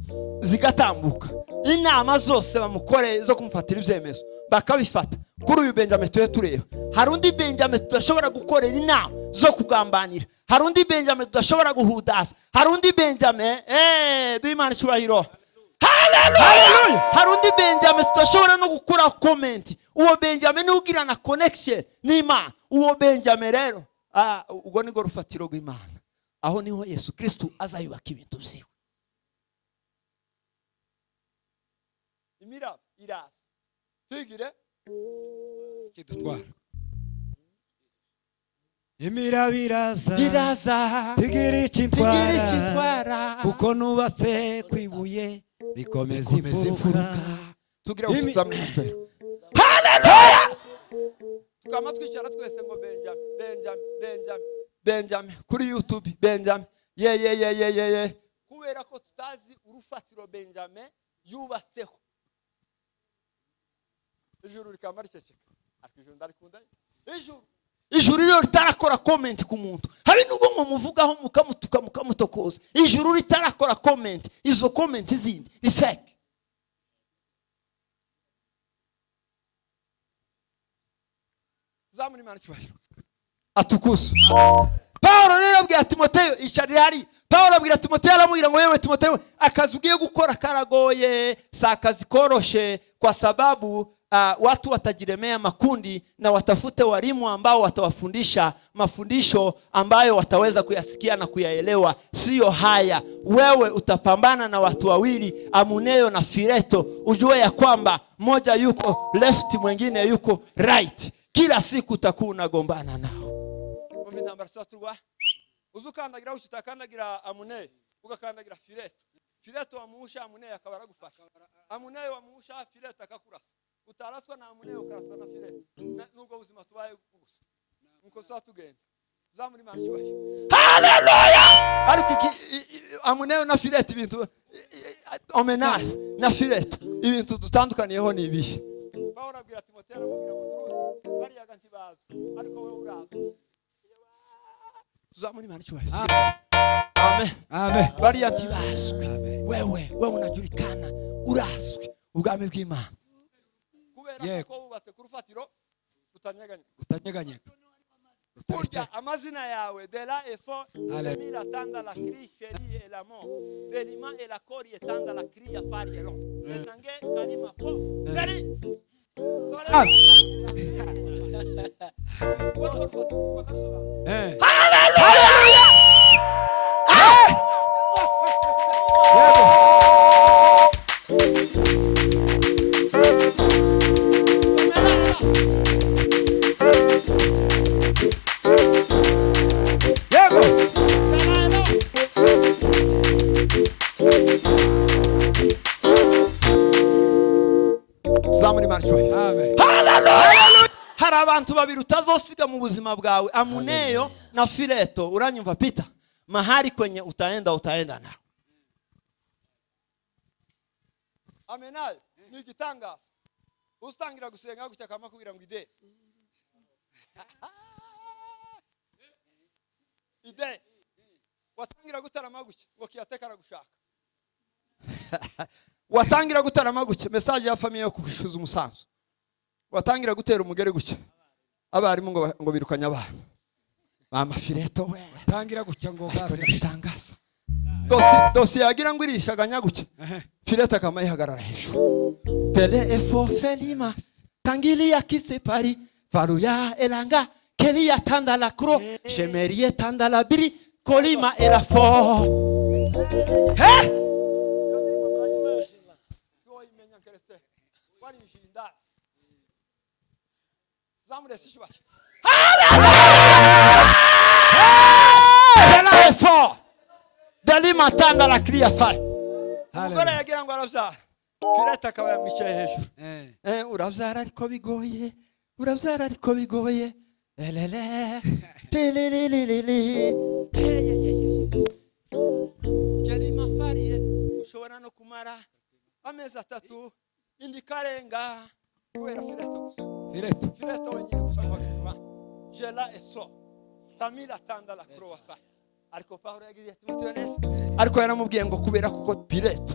zigatambuka inama zose bamukoreye zo kumufatira ibyemezo bakabifata kuri uyu Benjamin tureba hari undi Benjamin tudashobora gukorera inama zo kugambanira hari undi Benjamin tudashobora guhudaza hari undi Benjamin duimana cyubahiro haleluya hari undi Benjamin tudashobora no gukora comment uwo Benjamin ugira na connection n'Imana uwo Benjamin rero ubwo ni go rufatiro rw'Imana aho niho Yesu Kristo azayubaka ibintu byiwe imira irasa tugire kidutwara imirabiraza iraza tigiri tigiri cyitwara cyitwara kuko nubatse kwibuye bikomeza imfuruka tugira usuzamwe haleluya tukama twicara twese ngo Benjamin kuri YouTube Benjamin ye kubera ko tutazi urufatiro Benjamin yubatseho ijuru rikamara ceceka akijuru ndarikunda ijuru ryo ritarakora comment ku muntu habe nubwo ngo muvugaho mukamutuka mukamutokoza ijuru ritarakora comment, izo comment zindi ni fake. Zamuri manchwayo atukuza. Paulo rero abwira Timoteyo icari hari. Paulo abwira Timoteyo aramubwira ngo yewe Timoteyo, akazi ugiye gukora karagoye, si akazi koroshe, kwa sababu watu watajiremea makundi na watafute walimu ambao watawafundisha mafundisho ambayo wataweza kuyasikia na kuyaelewa. Sio haya, wewe utapambana na watu wawili, Amuneo na Fileto. Ujue ya kwamba moja yuko left, mwingine yuko right. Kila siku utakuwa unagombana nao. Uzukandagira utakandagira Amuneo, ugakandagira Fileto. Fileto wamuusha Amuneo akabaragufasha. Amuneo wamuusha Fileto akakurasa. Utaraswa na Amuneo ukaraswa na Fileto. Nubwo ubuzima tubaye gusa. Nko twatugenda. Zamuri manchwayo. Haleluya! Ariko Amuneo na Fileto ibintu omenal na Fileto ibintu dutandukaniyeho ni ibihe. Paulo abwira Timoteyo aramubwira ngo bari yaganti bazo ariko wewe urazo. Zamuri manchwayo. Amen. Amen. Bari yakibaswe. Wewe unajulikana, urazwi ubwami bw'Imana. Kubera ko wubatse ku rufatiro utanyeganyega. Kurya amazina yawe de la effort de la tanda la cri chérie et la mort de l'ima et la cori etanda la cri afari elon esange kanima fo deri haleluya. Hari abantu babiri utazosiga mu buzima bwawe, Amuneo na Fileto. Uranyumva Peter? Mahali kwenye utaenda nao. Amenayo ni igitangaza. Ustangira gusenga gucyakama kugira ngo ide. Ide. Watangira gutarama gucye ngo kiyatekara gushaka. Watangira gutarama gucye message ya famille yo kubishuza umusanzu. Watangira gutera umugere gucye abarimu ngo birukanya abana. Mama Fileto we tangira gucya ngo base bitangaza. Dosi yagira ngo irishaganya gucye. Fileto akamayihagarara hejuru. Tele efo felima tangilia kisepari faruya elanga kelia tanda la cro shemerie tanda la biri kolima era fo. Dalima tanda la cria fai. Umugore yagira ngo aravyara. Fileto akaba yamwicaye hejuru. Uravyara ariko bigoye. Uravyara ariko bigoye. Elele. Telelelelele. Dalima fariye ushobora no kumara amezi 3 indi karenga kubera Fileto wenyine gusanga bizima. Jela eso. Tamila tanda la croix fa. Ariko Paulo yagiye Timoteyo nese. Ariko yaramubwiye ngo kubera kuko Fileto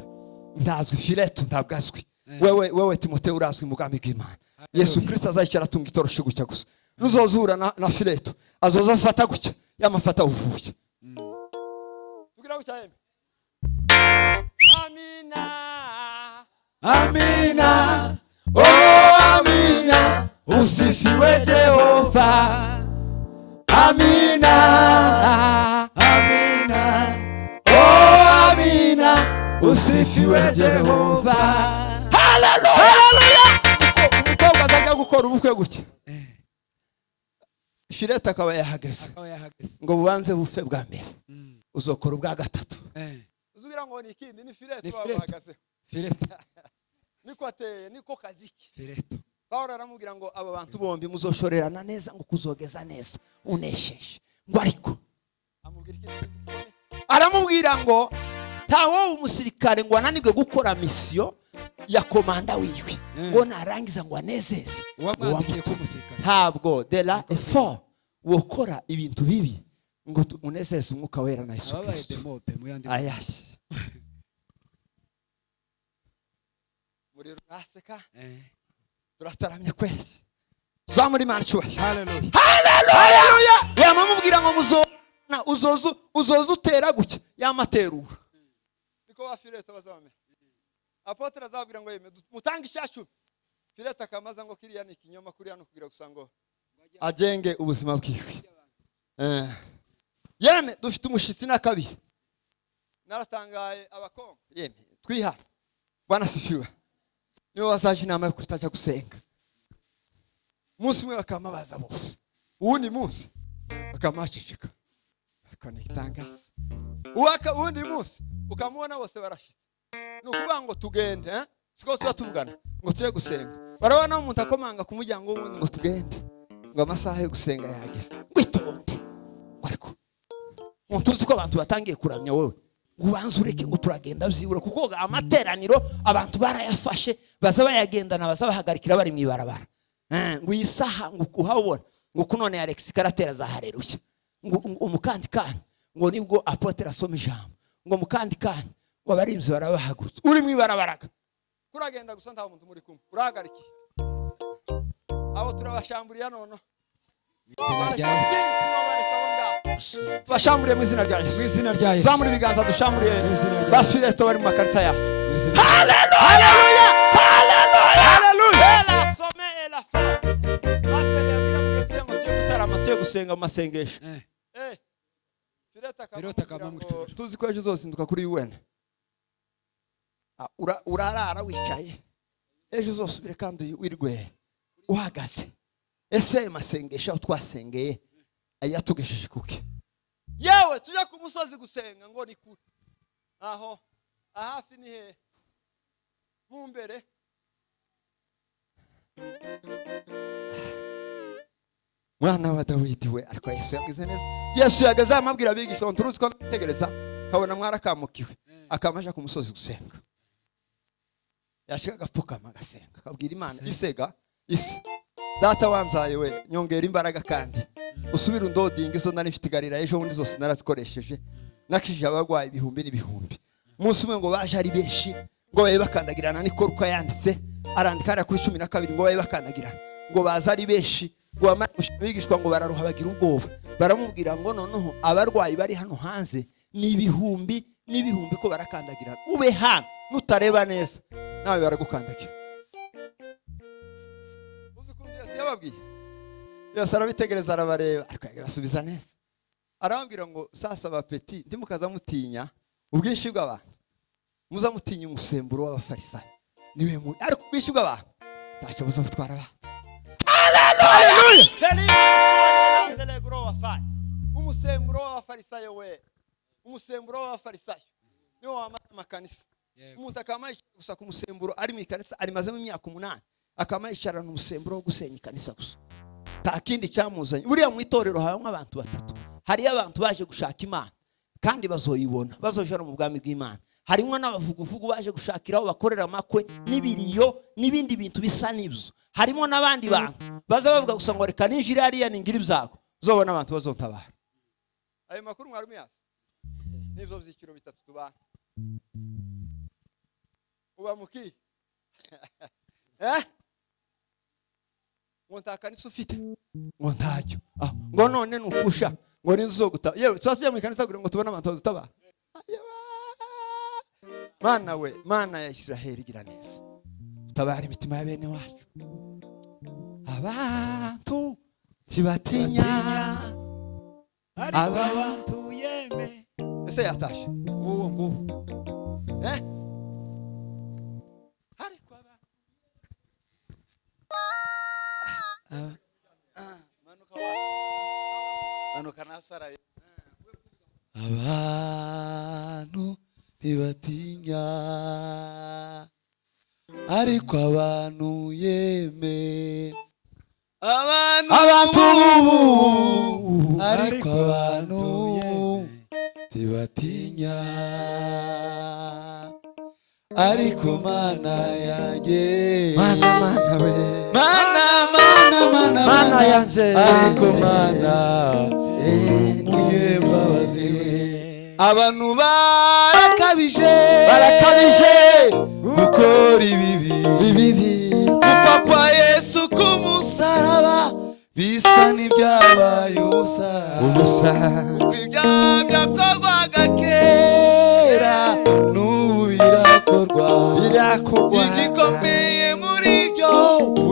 ndazwi, Fileto ntabwazwi. Wewe Timoteyo urazwi mu bwami bw'Imana. Yesu Kristo azayicara tunga itoroshe gucya gusa. Nuzozura na Fileto azoza afata gucya yamafata uvuye. Tugira gutayeme. Amina. Amina. Oh amina. Usifiwe Jehova. Amina. Amina. Oh amina. Usifiwe Jehova. Hallelujah. Umukobwa azaga gukora ubukwe gutya. Fileto akaba yahageze. Ngo bubanze bufe bwa mbere. Uzokora ubwa gatatu. Uzugira ngo ni ikindi ni Fileto wahagaze. Fileto. Niko ateye niko kaziki. Fileto. Paulo aramubwira ngo aba bantu bombi muzoshorerana neza ngo kuzogeza neza unesheshe. Ngo ariko aramubwira ngo ntawo umusirikare ngo ananirwe gukora mission ya komanda wiwe ngo narangiza ngo anezeze ntabwo de la effort wokora ibintu bibi ngo unezeze umwuka wera na Yesu Kristo. Ayashi muri raseka turataramye kwezi zamuri Imana cyubahiro. Haleluya. Yamamubwira ngo uzoza utera gutya yamaterura niko wa Fileto bazabamera. Apotre azabwira ngo yeme mutanga icyacu. Fileto akamaza ngo kiriya ni ikinyoma kuri hano kugira gusa ngo agenge ubuzima bwiwe. Yeme dufite umushitsi na kabiri. Naratangaye abakongo yeme twiha Bwana sifiwe. Niwe wazaje inama yo kutaja gusenga. Munsi mwe bakamabaza bose. Uwundi munsi bakamashishika. Akanitangaza. Uwundi munsi ukamubona bose barashitse. Nukuvuga ngo tugende, siko tuvugana ngo tuye gusenga. Barabona umuntu akomanga ku muryango w'umuntu ngo tugende. Ngo amasaha yo gusenga yageze. Witonde. Ariko umuntu uzi ko abantu batangiye kuramya wowe. Ubanza ureke ngo turagenda byibura kuko amateraniro abantu barayafashe baza bayagendana baza bahagarikira bari mu ibarabara. Ngo isaha ngo kuhabona ngo kunone Alex karatera za haleluya. Ngo umukandi kandi ngo nibwo apotre asoma ijambo. Ngo mukandi kandi ngo barimze barabahagurutse. Uri mu ibarabaraga. Kuragenda gusa nta muntu muri kumwe. Urahagarikiye. Abo turabashamburiya nono. Twashamburiye mu izina rya Yesu. Mu izina rya Yesu. Zamuri biganza dushamburiye. Bafileto bari mu makarita yacu. Haleluya. Ela some ela fa. Pastor yabira mugeze ngo cyo gutarama cyo gusenga mu masengesho. Fileto akamubwira tuzi ko ejo uzozinduka kuri UN. Urarara wicaye. Ejo uzosubire kandi wirwe uhagaze. Ese masengesho twasengeye ayatugesheje kuki? Yewe tujya ku musozi gusenga ngo ni kuri. Aho hafi ni he? Mu mbere. Mwana wa Dawidi we ariko Yesu yagize neza. Yesu yagaze amabwira abigisha ngo turuzi ko tegereza kabona mwarakamukiwe akamaje ku musozi gusenga. Yashika gapfukama gasenga kabwira Imana isega isi data wamzaye we nyongera imbaraga kandi usubira undodinga izo nari mfite garira ejo bundi zose narazikoresheje nakishije abagwaye ibihumbi n'ibihumbi. Munsi umwe ngo baje ari benshi ngo babe bakandagirana niko ruko yanditse arandika kuri 12 ngo babe bakandagirana ngo baza ari benshi ngo bigishwa ngo bararuha bagira ubwoba baramubwira ngo noneho abarwayi bari hano hanze ni ibihumbi n'ibihumbi ko barakandagirana ube hano nutareba neza nawe baragukandagira. Uzi ko Yesu yababwiye Yesu arabitegereza arabareba ariko yasubiza neza arambwira ngo sasa bapeti ndimukaza mutinya ubwinshi bw'abantu muza mutinya umusemburo w'abafarisayo niwe mu ariko ubwinshi bw'abantu ntacyo buza gutwara abantu. Haleluya. Umusemburo w'abafarisayo we umusemburo w'abafarisayo niwo w'amakanisa. Umuntu akamaye gusa ku musemburo ari mu ikanisa ari maze mu myaka 8 akamayishara n'umusemburo wo gusenya ikanisa gusa ta kindi cyamuzanye. Buriya mu itorero habamo abantu batatu. Hari abantu baje gushaka Imana kandi bazoyibona bazojana mu bwami bw'Imana. Harimo n'abavuguvugu baje gushakiraho bakorera amakwe n'ibiriyo n'ibindi bintu bisa n'ibyo. Harimo n'abandi bantu baza bavuga gusa ngo reka ninjira hariya ningira ibyago uzobona abantu bazontabara. Ayo makuru mwari muyazi nivyo vyikiro bitatu tubana uba muki ngo ntakanisa ufite ngo ntacyo ngo none nufusha ngo ninzoguta yewe twasubiye mu kanisa kugira ngo tubone abantu badutabara. Mana we Mana ya Israeli gira neza tabara imitima ya bene wacu abantu tibatinya abantu yeme ese yatashe uwo ngo ariko manuka nasara abantu tibatinya ariko abantu yeme abantu ariko abantu tibatinya ariko Mana yanjye Mana we Mana Mana yanjye ariko Mana uyeme abantu barakabije gukora ibibi gupfa kwa Yesu ku musaraba bisa n'ibyabaye ubusa kuko ibyaha byakorwaga kera n'ubu birakorwa igikomeye muri byo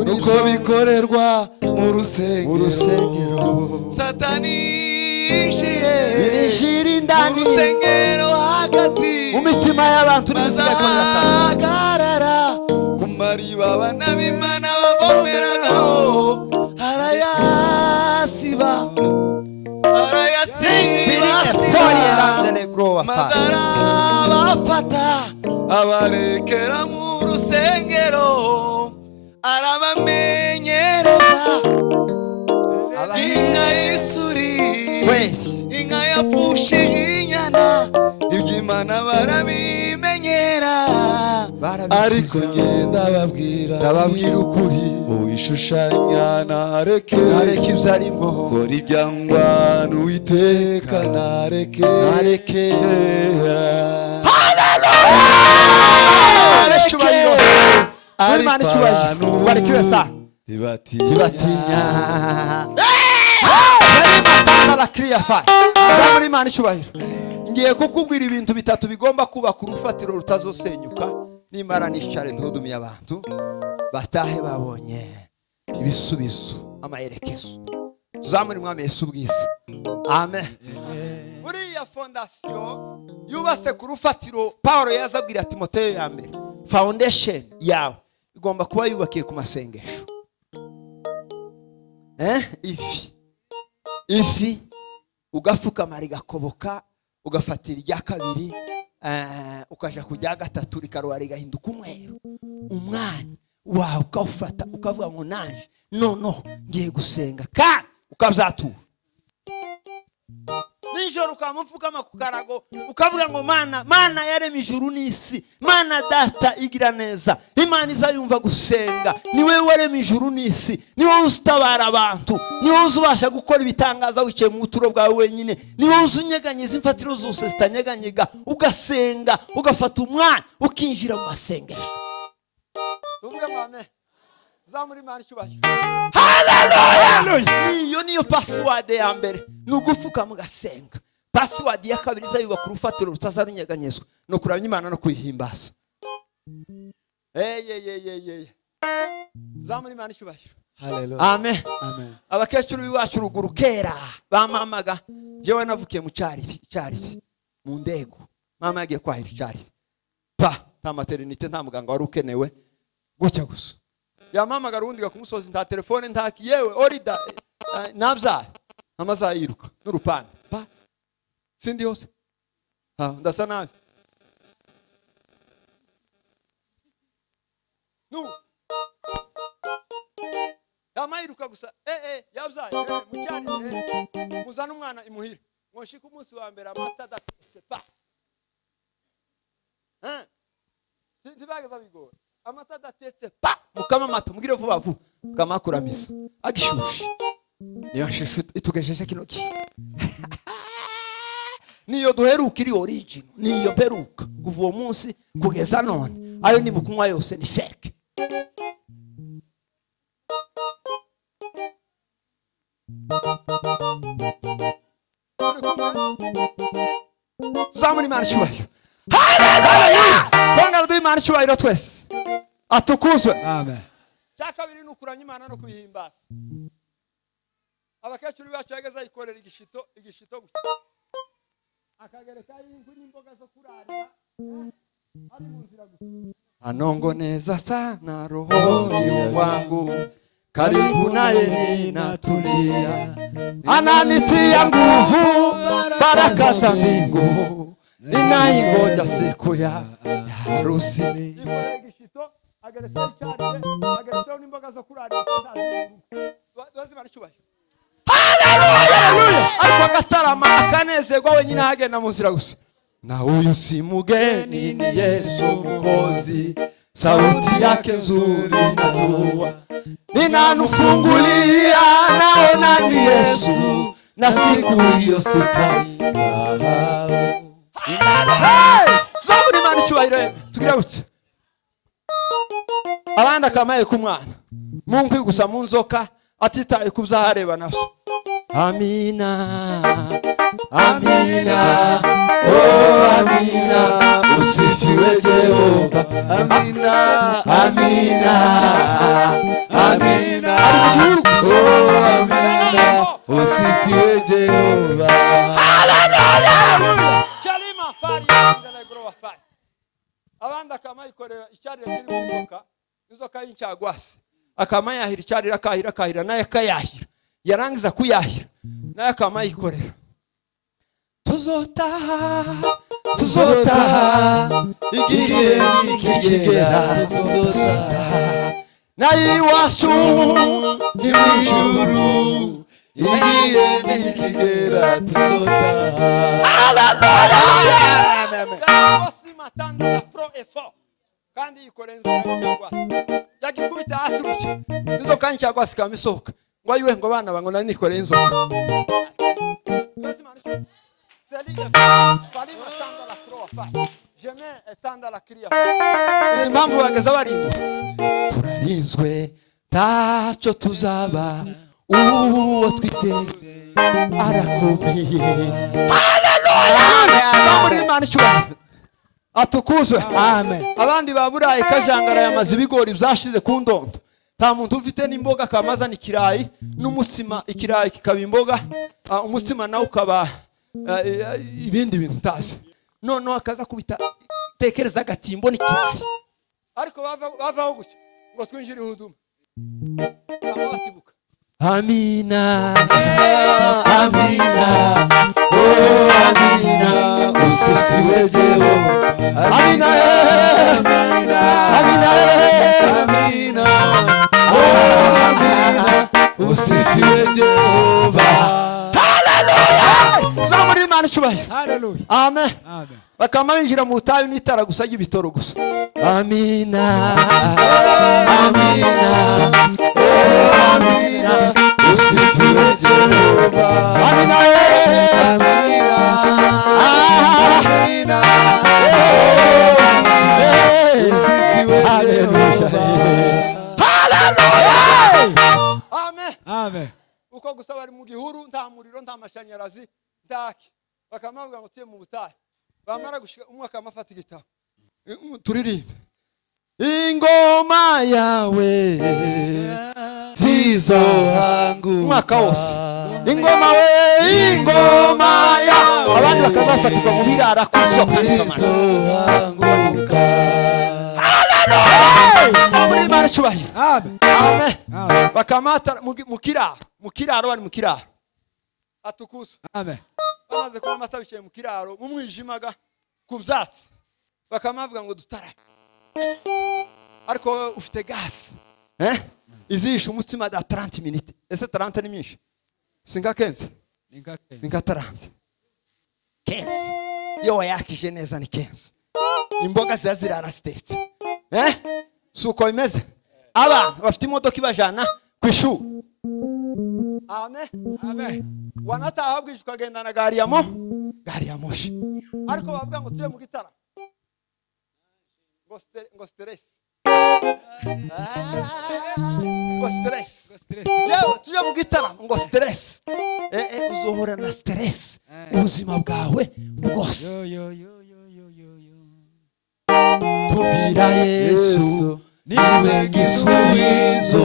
nuko bikorerwa mu rusengero Satani Birishira indani urusengero hagati mu mitima y'abantu bazahagarara ku mariba abana b'Imana bavomeragaho arayasiba maze arabafata abarekera mu rusengero arabamenyereza inka y'isuri inka yapfushije inyana iby'Imana barabimenyera ariko ngenda babwira ukuri uwishushanya nareke ibyo arimo kora ibyangwa n'Uwiteka nareke ntibatinya muri Imana icyubahiro. Ngiye kukubwira ibintu bitatu bigomba kubaka urufatiro rutazosenyuka nimara nicare ntudumiye abantu batahe babonye ibisubizo amaherekezo. Tuzamure Umwami Yesu ubwiza. Amen. Uriya fondasiyo yubatse ku rufatiro Paulo yazabwira Timoteyo ya mbere, foundation yawe igomba kuba yubakiye ku masengesho. Ifi ugafukama rigakoboka ugafatira irya kabiri ukaja kujya gatatu rikaruha rigahinduka umweru, umwanya wawe ukawufata ukavuga ngo nanje noneho ngiye gusenga kandi ukabyatura. Nijoro ukamupfukama ku karago ukavuga ngo Mana yaremye ijuru n'isi, Mana data igira neza, Imana izayumva gusenga, ni wewe waremye ijuru n'isi, ni wowe uzitabara abantu, ni wowe uzubasha gukora ibitangaza wicaye mu buturo bwawe wenyine, ni wowe uzunyeganyeza imfatiro zose zitanyeganyega, ugasenga ugafata umwanya ukinjira mu masengesho. Tuvuge ngo amen. Zamuri Imana icyubahiro. Haleluya. Niyo password ya mbere nugufuka mugasenga. Password ya kabiri izayuba ku rufatiro rutazarunyeganyezwa no kuramya Imana no kuyihimbaza. Zamuri Imana icyubahiro. Haleluya. Amen. Abakecuru biwacu ruguru kera bamamaga, jewe navukiye mu cyariri mu ndego. Mama yagiye kwahira icyariri. Ta maternité nta muganga wari ukenewe gutya gusa. Yamamagara uwundiga ku musozi nta telefone ntaki yewe orida nabyaye amaza yiruka n'urupande sindi hose ndasa nabi yamayiruka gusa yabyaye mucyari muzana umwana imuhira mwoshika umunsi wa mbere amata adatetse ntibageza bigora amata adatetse mukama amata mugire vuba vuba kamakuramisa agishushe niyo shishu itugejeje kino ki niyo duheruka iri origin niyo peruka kuva uwo munsi kugeza none ayo ni mukunywa yose ni fake. Zamuri Imana icyubahiro. Haleluya. Twongera duhe Imana icyubahiro twese. Atukuzwe. Amen. Cya kabiri ni ukuramya Imana no kuyihimbaza. Abakecuru bacu bageza ikorera igishito gusa. Akagereka inkwi n'imboga zo kurarira. Ari mu nzira gusa. Anongoneza sana roho wangu. Karibu naye ninatulia. Ananitia nguvu baraka za mbingu. Ninaingoja siku ya harusi. Igishito ageretse cyane ageretse n'imboga zo kurarira bazimana cyubahiro. Haleluya. Ariko agatarama akanezerwa wenyine hagenda mu nzira gusa. Na huyu si mgeni ni Yesu Mwokozi. Sauti yake nzuri najua. Ninanufungulia naona ni Yesu. Na siku hiyo sitasahau. zaburi Imana icyubahiro tugira gutya abandi akamaye ku mwana mu nkwi gusa mu nzoka atitaye ku byahareba nabyo amina amina oh amina usifiwe Jehova amina amina amina oh amina usifiwe Jehova haleluya kalima fari ndana growa fari abandi akamayikorera icyarire kiri mu inzoka y'incagwasi akamayahira icyarire akahira naye akayahira yarangiza kuyahira naye akamayikorera tuzotaha igihe nikigera tuzotaha naye iwacu ni mu ijuru igihe nikigera tuzotaha haleluya wasimatanga na pro effort kandi yikorera inzoka y'incagwasi yagikubita hasi gucya inzoka y'incagwasi kamisohoka ngo ayiwe ngo abana bango nani nikoreye inzoka impamvu bageze barindwa turarinzwe ntacyo tuzaba uwo twizeye arakomeye haleluya Imana icyubahiro atukuzwe amen abandi baburaye kajangara yamaze ibigori byashize ku ndondo nta muntu ufite n'imboga akamazana ikirayi n'umutsima ikirayi kikaba imboga umutsima nawe ukaba ibindi bintu utazi noneho akaza kubita tekereza agatimbo n'ikirayi ariko bavaho gutya ngo twinjire ihuduma ntabwo batibuka amina amina oh amina usifiwe Jehova amina amina amina amina oh amina usifiwe Jehova haleluya zamuri Imana icyubahiro haleluya amen bakama binjira mu butayu n'itara gusa y'ibitoro gusa amina amina oh amina usifiwe Jehova amina amina amina usifiwe Jehova haleluya amen amen uko gusa bari mu gihuru nta muriro nta mashanyarazi ndaki bakamavuga ngo tuye mu butayu bamara gushika umwaka amafata igitabo turirimbe ingoma yawe vizo hangu umwaka wose ingoma we ingoma ya abandi bakabafatirwa mu birara kusoka vizo hangu haleluya Imana icyubahiro amen bakamata mu kiraro bari mu kiraro atukuza amen bamaze kuba amata bicaye mu kiraro mu mwijimaga ku byatsi bakamavuga ngo dutara ariko ufite gas izisha umutsima da 30 minutes ese 30 ni myinshi singa 15 ninga 30 yo yakije neza ni 15 imboga zazirara stetse suko imeze abantu bafite imodoka ibajana ku ishuri amen amen wanataha bwishwe agenda na gari ya moshi ariko bavuga ngo tuye mu gitara ngo stress yewe tuye mu gitara ngo stress uzohora na stress ubuzima bwawe bwose tubira Yesu niwe gisubizo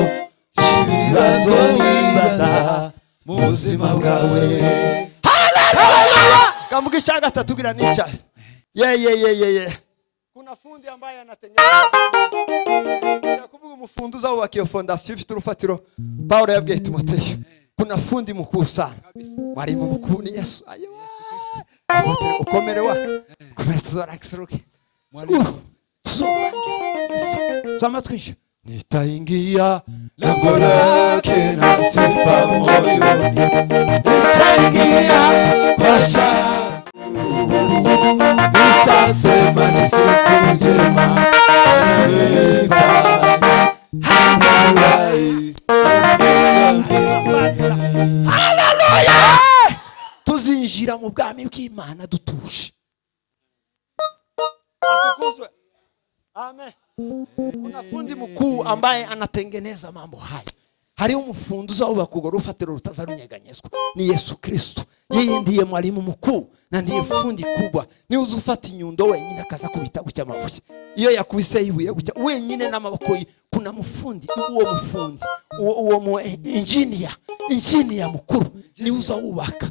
cy'ibibazo wibaza mu buzima bwawe haleluya kamugisha gatatu gira nicaye ye kuna fundi ambaye anatengeneza kuvuga umufundi uzawubaka fondation ifite urufatiro Paulo yabwiye Timoteyo kuna fundi mukuru sana mwalimu mkuu ni Yesu ayewa ukomerewa kumetuzora kiseruke Samatrisha nitaingia lango lake na sifa moyoni nitaingia kwa shangwe nitasema ni siku njema ananipa haleluya tuzinjira mu bwami bw'Imana dutuje Atukuzwe. Amen. Kuna fundi mkuu ambaye anatengeneza mambo haya. Hari umufundi uzawubaka urwo rufatiro rutazarunyeganyezwa. Ni Yesu Kristo. Yeye ndiye mwalimu mkuu na ndiye fundi kubwa. Ni uzufata inyundo wenyine akaza kubita gucya amabuye. Iyo yakubise ibuye gucya wenyine n'amaboko ye. Kuna mufundi, uwo mufundi, uwo mu engineer mukuru ni uzawubaka.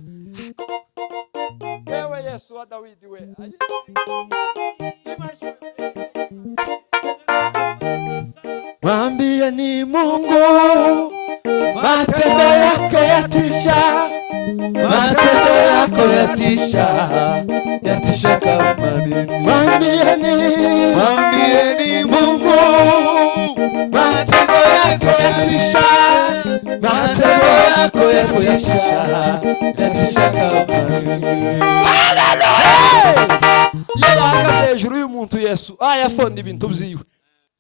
Ewe Yesu wa Dawidi we. Mwambie ni Mungu, matendo yake yatisha, matendo yako yatisha, yatisha kama nini. Mwambie ni Mungu, matendo yako yatisha, matendo yako yatisha, yatisha kama nini. Hallelujah! Yeye ahagaze hejuru y'umuntu Yesu ayafonda ibintu byiwe.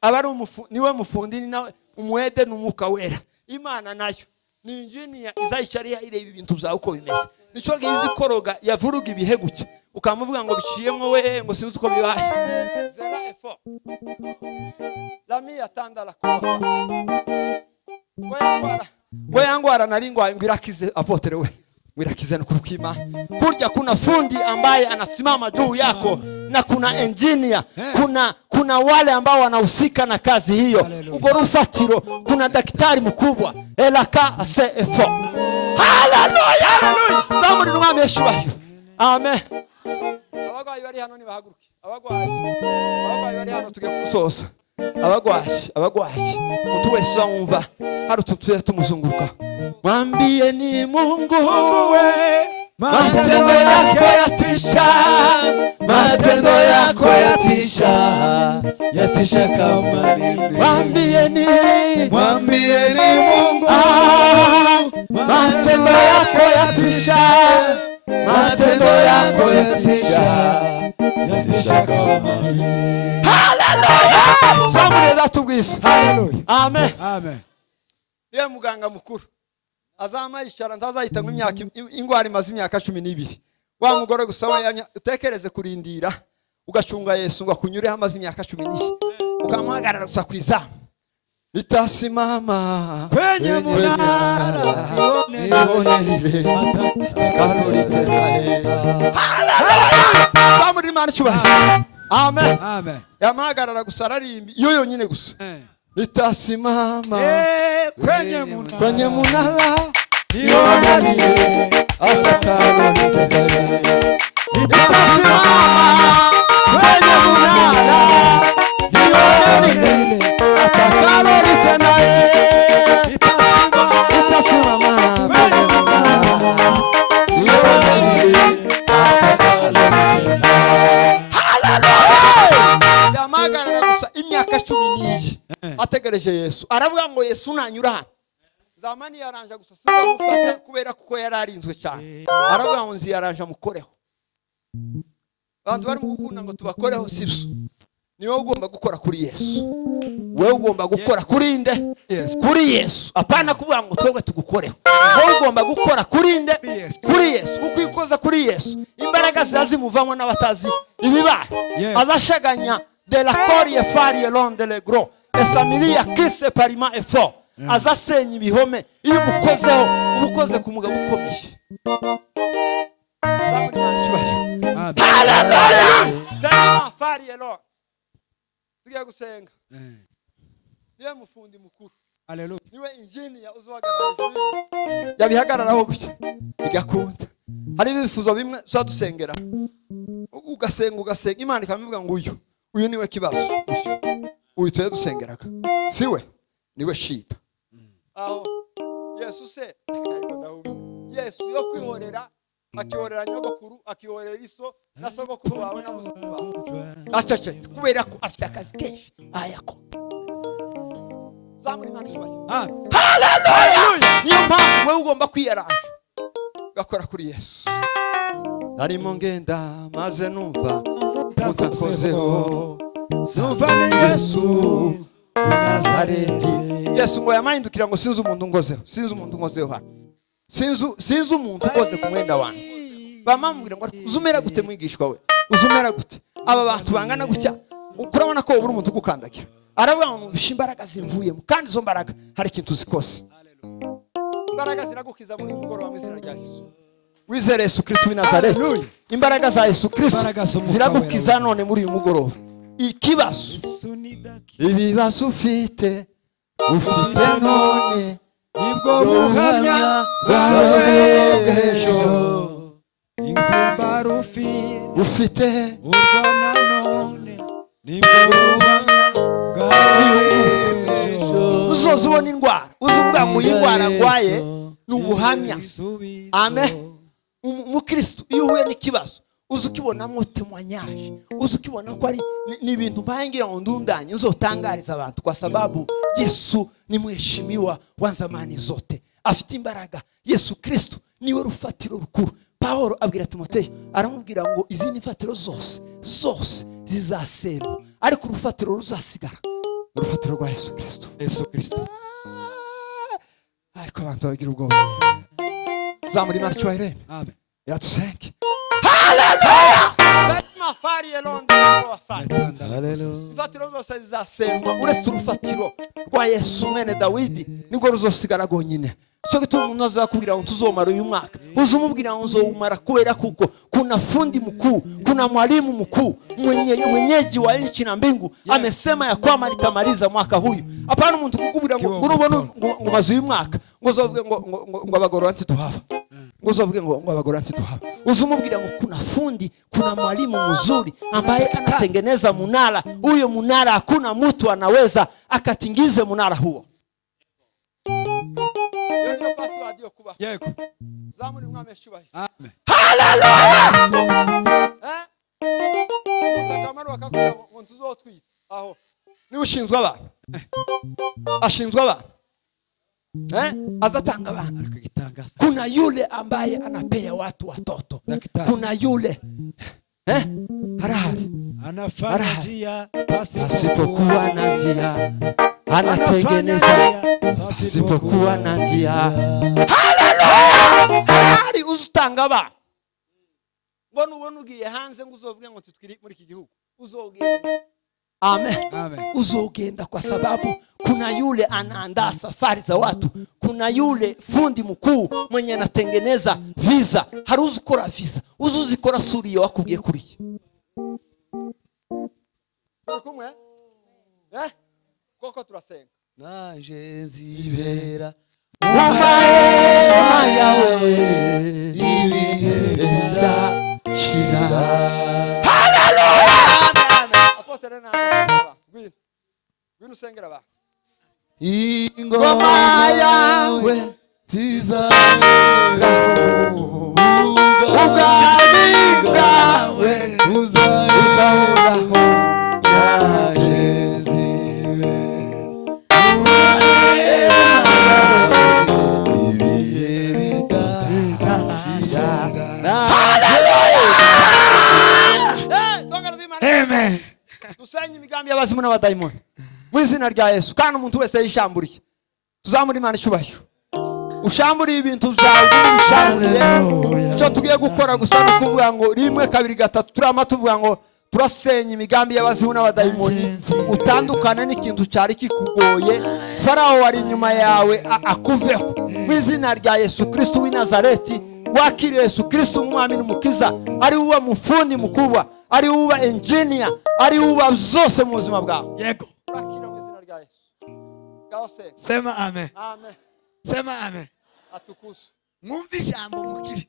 Abari niwe mufundi na umwede n'umwuka wera. Imana nayo ni engineer izayicariya ireba ibintu byawe uko bimeze. Nico gizi koroga yavuruga ibihe gucya ukamuvuga ngo biciyemwe we ngo sinzi uko bibaye. Zera efo la mia tanda la croix ngoyangwara nari ngo ngirakize apotere we ngirakize n'ukukima kurya. Kuna fundi ambaye anasimama juu yako na kuna engineer, kuna wale ambao wanahusika na kazi hiyo. Uko rufatiro kuna daktari mkubwa elaka CFO. Hallelujah! Samuri n'umwami yeshubayo. Amen. Abagwayi bari hano nibahaguruke. Abagwayi bari hano tugiye kusosa. Abagwayi utu wese uzumva hari ututuye tumuzunguruka. Mwambie ni Mungu we, matendo yako yatisha, matendo yako yatisha, yatisha kama nini. Mwambie ni Mungu, matendo yako yatisha, matendo yako yatisha, yatisha kama nini. Hallelujah! Somebody datubwisa. Hallelujah. Amen. Amen. Ye muganga mukuru azama ishara ntazahita mu myaka ingwara imaze imyaka 12. Wa mugore gusaba utekereze kurindira ugacunga Yesu ngo akunyureho amaze imyaka 12. Ukamuhagarara gusa kwizamu. Itasimama Kwenye munara nibonelile kalorite nae. Hallelujah! Bamuri mani chuba. Amen. Amen. Yamahagarara gusa ararimbi yo yonyine gusa. Itasimama kwenye munara nibonelile kalorite nae. Itasimama kwenye munara nibonelile kalorite nae. Itasimama kwenye munara nibonelile kalorite nae. Hallelujah! Yamahagarara gusa imyaka 12 ategereje Yesu. Aravuga ngo Yesu nanyura hano. Zamani yaranje gusa sinamufata kubera kuko yararinzwe cyane. Aravuga ngo nzi yaranje mukoreho. Abantu bari mu gukunda ngo tubakoreho sibso. Niwe ugomba gukora kuri Yesu. Wewe ugomba gukora kuri nde? Kuri Yesu. Apana kuvuga ngo twebwe tugukoreho. Wewe ugomba gukora kuri nde? Kuri Yesu. Kuko ikoza kuri Yesu. Imbaraga zazimuvamo n'abatazi ibibaye. Azashaganya de la corie fari elonde le gros. Esamilia kise parima efo. Azasenya ibihome iyo umukozeho umukoze ku mugabo ukomeje. Hallelujah! Dana fari elonde. Tugiye gusenga. Niwe mufundi mukuru. Hallelujah. Niwe engineer uzohagarara hejuru. Yabihagararaho gushya bigakunda. Hari ibifuzo bimwe uzadusengera. Ugasenga Imana ikamuvuga ngo uyu niwe kibazo. Uyu tuye dusengeraga. Siwe niwe shita. Aho Yesu se Yesu yo kwihorera akihorera nyogokuru akihorera iso na sogokuru wawe na muzukuru wawe. Achache kubera ko afite akazi kenshi ayako. Zamuri Imana ishwaye. Hallelujah! Niyo mpamvu wewe ugomba kwiyaranja gakora kuri Yesu. Narimo ngenda maze numva mutakozeho. Numva ni Yesu Nazareti. Yesu ngo yamahindukira ngo sinzi umuntu ngozeho hano. Sinzi umuntu ukoze ku mwenda wanjye. Bamambwira ngo uzumera gute mwigishwa we? Uzumera gute? aba bantu bangana gutya urabona ko buri umuntu ugukandagira aravuga ngo numvishe imbaraga zimvuyemo kandi izo mbaraga hari ikintu zikose imbaraga ziragukiza muri mugoroba mu izina rya Yesu wizere Yesu Kristo w'i Nazareti imbaraga za Yesu Kristo ziragukiza none muri uyu mugoroba ikibazo ibibazo ufite none nibwo buhamya bw'ejo ingumba ufite urwana none nibwo buhamya bw'ejo uzoza ubona indwara uzuvuga ngo iyi ndwara ndwaye ni ubuhamya amen umukristo iyo uhuye n'ikibazo uzi ukibonamo temwanyaje uzi ukibona ko ari ni ibintu mpangira ngo ndundanye uzotangariza abantu kwa sababu Yesu ni mheshimiwa wa zamani zote afite imbaraga Yesu Kristo niwe rufatiro rukuru Paulo abwira Timoteyo aramubwira ngo izindi mfatiro zose zizasera ariko urufatiro ruzasigara urufatiro rwa Yesu Kristo ariko abantu bagira ubwoba zamuri marcho ire amen yatusenge haleluya mafari elondo afari haleluya ifatiro zose zizasemwa uretse urufatiro rwa Yesu mwene Dawidi niko ruzosigara gonyine cyo gituma umuntu azakubwira ngo tuzomara uyu mwaka uzumubwira ngo uzomara kubera kuko kuna fundi mkuu kuna mwalimu mkuu mwenyeji wa nchi na mbingu amesema ya kwamba nitamaliza mwaka huyu hapana umuntu kukubwira ngo urubona ngo mazu uyu mwaka ngo uzovuge ngo abagororante tuhava uzovuge ngo abagororante tuhava uzumubwira ngo kuna fundi kuna mwalimu mzuri ambaye anatengeneza munara huyo munara hakuna mtu anaweza akatingize munara huo Yo password yo kuba. Yego. Zamuri mwame shubahi. Amen. Hallelujah. Utakamaro wakakora ngo tuzotwita. Aho. Ni ushinzwe abantu. Ashinzwe abantu. Azatanga abantu. Kuna yule ambaye anapea watu watoto. Kuna yule harahari. Anafanya njia pasipokuwa na njia. Anatengeneza asipokuwa na njia. Haleluya! Hari uzutanga ba. Mbona ubona ugiye hanze ngo uzovuge ngo tutwiri muri iki gihugu. Uzogenda. Amen. Uzogenda kwa sababu kuna yule anaandaa safari za watu. Kuna yule fundi mkuu mwenye anatengeneza visa. Haruzukora visa. Uzuzikora suriyo wakubwiye kuriye. Kumwe? Koko turasenga naje nzibera mahema yawe ibihera shira haleluya apotere na gwino sengera ba ingoma yawe tizaho ubwami bwawe uzahoraho Tusenye imigambi y'abazimu n'abadayimoni mu izina rya Yesu kandi umuntu wese yishamburiye tuzamura Imana icyubahiro ushamburiye ibintu byawe ubishamburiye cyo tugiye gukora gusa no kuvuga ngo 1 2 3 turama tuvuga ngo turasenya imigambi y'abazimu n'abadayimoni utandukane n'ikintu cyari kikugoye Farao wari inyuma yawe akuveho mu izina rya Yesu Kristo w'i Nazareti wakiri Yesu Kristo umwami n'umukiza ari uwa mufundi mukubwa ari uba engineer ari uba zose mu buzima bwawe yego wakira mu izina rya Yesu gaose sema amen amen sema amen atukuze mwumve ijambo mukiri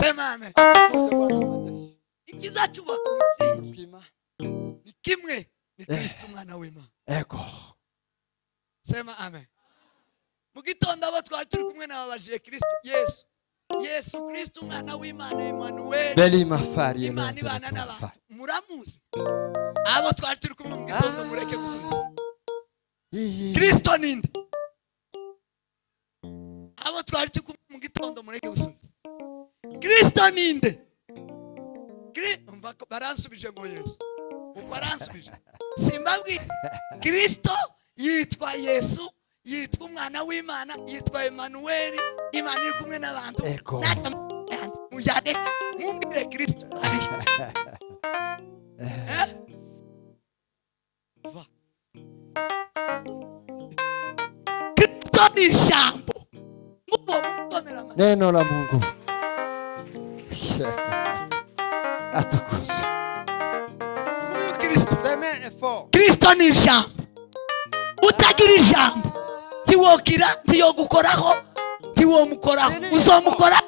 sema amen atukuze Bwana w'amajeshi ikizacubaka umusingi kima ni kimwe ni Kristo umwana w'Imana ego sema amen mu gitondo abo twari turi kumwe n'ababajije Kristo Yesu Kristo umwana w'Imana Emmanuel beli mafari Imana ibana n'abantu muramuzi abo twari turi kumwe mu gitondo mureke gusubiza Kristo ninde abo twari turi kumwe mu gitondo mureke gusubiza Kristo ninde baransubije ngo Yesu uko aransubije simbabwi Kristo yitwa Yesu yitwa umwana w'Imana yitwa Emmanuel Imana iri kumwe n'abantu muyadeke mumbire Kristo ari Kristo ni ijambo. Neno la Mungu. Atukuzwe. Huyu Kristo. Seme effort. Kristo ni ijambo. Utagira ijambo ntiwokira, ntiyogukoraho, ntiwomukoraho, uzomukora.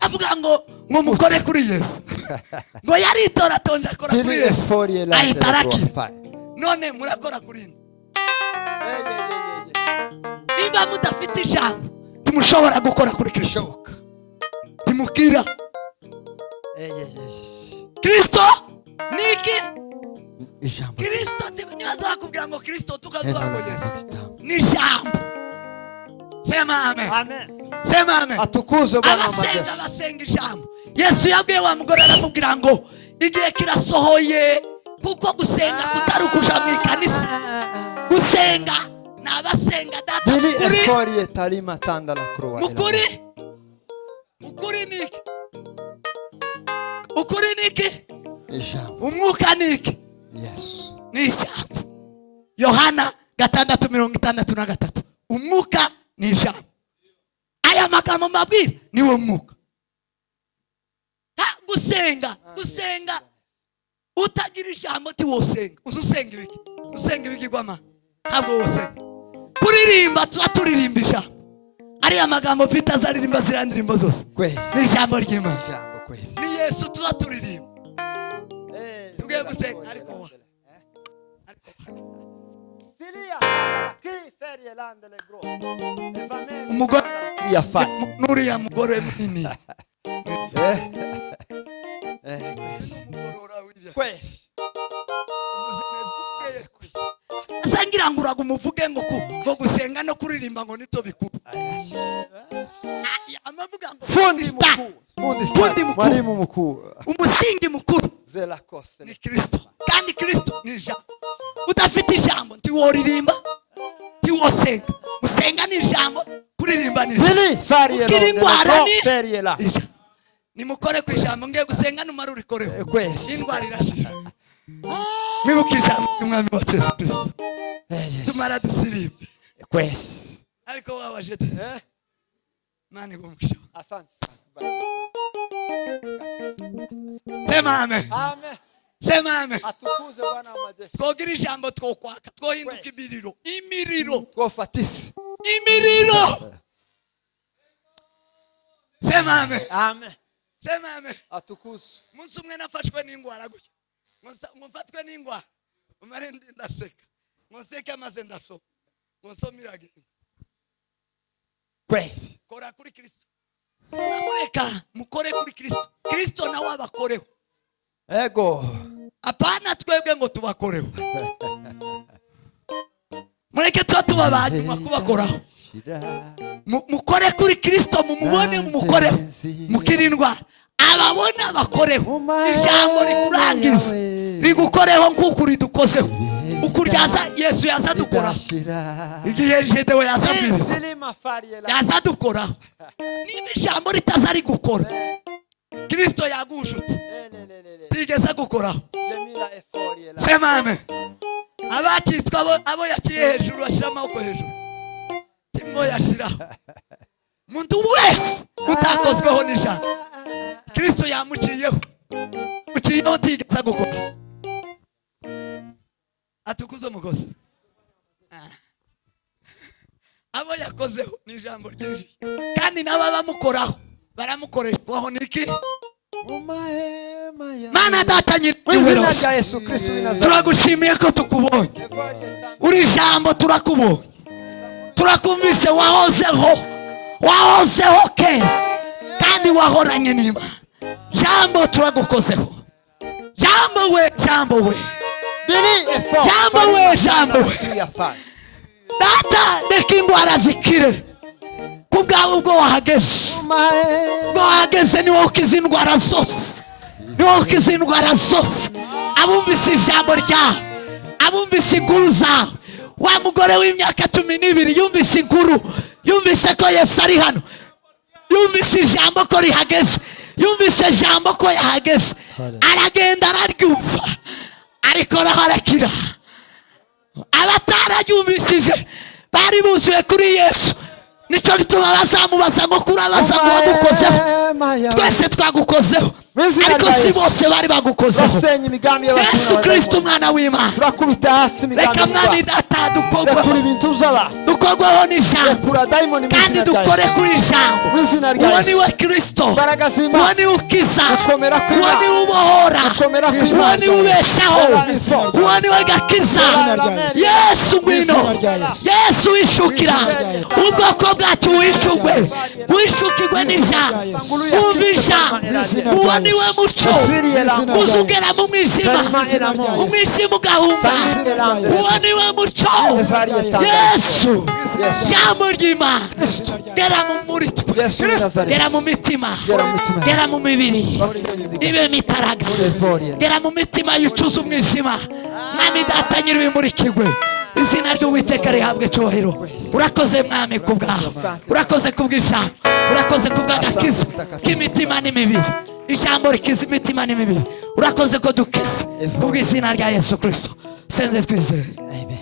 Avuga ngo mukore kuri Yesu. Ngo yaritora tonje akora kuri Yesu. Ahita arakira. None murakora kuri nde? Niba mudafite ijambo tumushobora gukora kuri Kristo. Timukira. Kristo niki? Ijambo. Kristo nibaza kubwira ngo Kristo tukazuba ngo Yesu. Ni ijambo. Sema amen. Amen. Sema amen. Atukuzwe Bwana wa majeshi. Abasenga ijambo. Yesu yabwiye wa mugore aramubwira ngo igihe kirasohoye kuko gusenga kutari ukuja mu ikanisa. Gusenga n'abasenga data Bili efori talima tanda la croix. Mukuri. Ukuri niki? Ukuri niki? Ijambo. Umwuka niki? Yesu. Ni ijambo. Yohana 6:63. Umwuka ni ijambo. Aya magambo mabwira ni wo mwuka. Gusenga utagira ijambo ti wosenga. Ususenga ibiki? Usenga ibiki gwama? Ntabwo wosenga. Kuririmba turirimba ijambo. Ariya magambo Peter azaririmba zirandirimbo zose. Kweli. Ni ijambo ry'Imana. Ijambo kweli. Ni Yesu turirimba. Tugiye gusenga ariko wa. Umugore nuriya mugore munini. Asangira nguraga umuvuge ngo gusenga no kuririmba ngo nito bikuru. Amavuga ngo fundi mukuru. Mwalimu mkuu. Umusingi mukuru. Zela koste. Ni Kristo. Kandi Kristo ni ijambo. Udafite ijambo ntiworirimba, ntiwosenga. Gusenga ni ijambo, kuririmba ni ijambo. Bili fariye la. Nimukore ku ijambo ngiye gusenga numara urikoreho. Kweli. Indwara irashira. Mwibuke ijambo ry'Umwami wacu Yesu Kristo. Tumara dusirimbe. Kweli. Ariko wabaje Mani gumugisha. Asante. Sema amen. Amen. Sema amen. Atukuze Bwana wa majeshi. Twogira ijambo twokwaka, twohinduka imiriro. Imiriro. Twofatise. Imiriro. Sema amen. Amen. Sema amen. Atukuze. Munsi umwe nafashwe n'ingwara gutya. Mfatwe n'ingwara. Umare ndaseka. Museke amaze ndaso. Musomirage. Kweli. Kora kuri Kristo. Namureka mukore kuri Kristo. Kristo nawe abakoreho. Ego. Apana twebwe ngo tubakoreho. Mureke tubabaje kubakoraho. Mukore kuri Kristo mumubone mumukoreho. Mukirindwa ababona bakoreho. Ijambo rikurangiza. Rigukoreho nkuko ridukozeho. Ukuryaza Yesu yazadukora. Igihe jedewe yazabiriza. Yazadukora. Niba ijambo ritazari gukora. Kristo yagushutse. Tigeze gukora. Sema amen. Abakitwa abo yakiriye hejuru bashira amaboko hejuru. Timbo yashira. Muntu wese utakozweho n'ijambo. Kristo yamuciyeho. Uciyeho tigeze gukora. Atukuze umugozi. Abo yakozeho ni ijambo ryinshi. Kandi nabo bamukoraho baramukoreshwaho niki? Mana data nyir'ibiro. Yesu Kristo w'Inazareti. Turagushimiye ko tukubonye. Uri ijambo turakubonye. Turakumvise wahozeho kera. Kandi wahoranye n'Imana. Jambo turagukozeho. Jambo we. Jambo we. Data reka ingwara zikire. Kubwawe ubwo wahageze. Wahageze ni wowe ukiza indwara zose. Abumvise ijambo ryawe. Abumvise inkuru zawe. Wa mugore w'imyaka 12 yumvise inkuru. Yumvise ko Yesu ari hano. Yumvise ijambo ko rihageze. Yumvise ijambo ko yahageze. Aragenda araryumva. ariko araharakira abatarayumvishije bari buzuye kuri Yesu nicyo gituma bazamubaza ngo kurabaza ngo wadukozeho twese twagukozeho ariko si bose bari bagukozeho Yesu Kristo umwana w'Imana reka mwami data dukogweho n'ijambo kandi dukore kuri ijambo uwo ni we Kristo uwo ni we ukiza uwo ni we ubohora uwo ni we ubeshaho uwo ni we gakiza Yesu ngwino Yesu wishukira ubwoko bwacu wishukirwe n'ijambo wumvisha uwo ni we muco uzugera mu mwijima ugahunga uwo ni we muco Yesu jambo ry'Imana gera muri twe gera mu mitima gera mu mibiri ibe mitaraga gera mu mitima yucuza umwijima mwami data nyir'ibimurikirwe izina ry'Uwiteka rihabwe cyubahiro urakoze mwami kubwaho urakoze kubw'ijambo urakoze kubw'agakiza k'imitima n'imibiri ijambo rikiza imitima n'imibiri urakoze ko dukiza kubw'izina rya Yesu Kristo senze twizeye amen.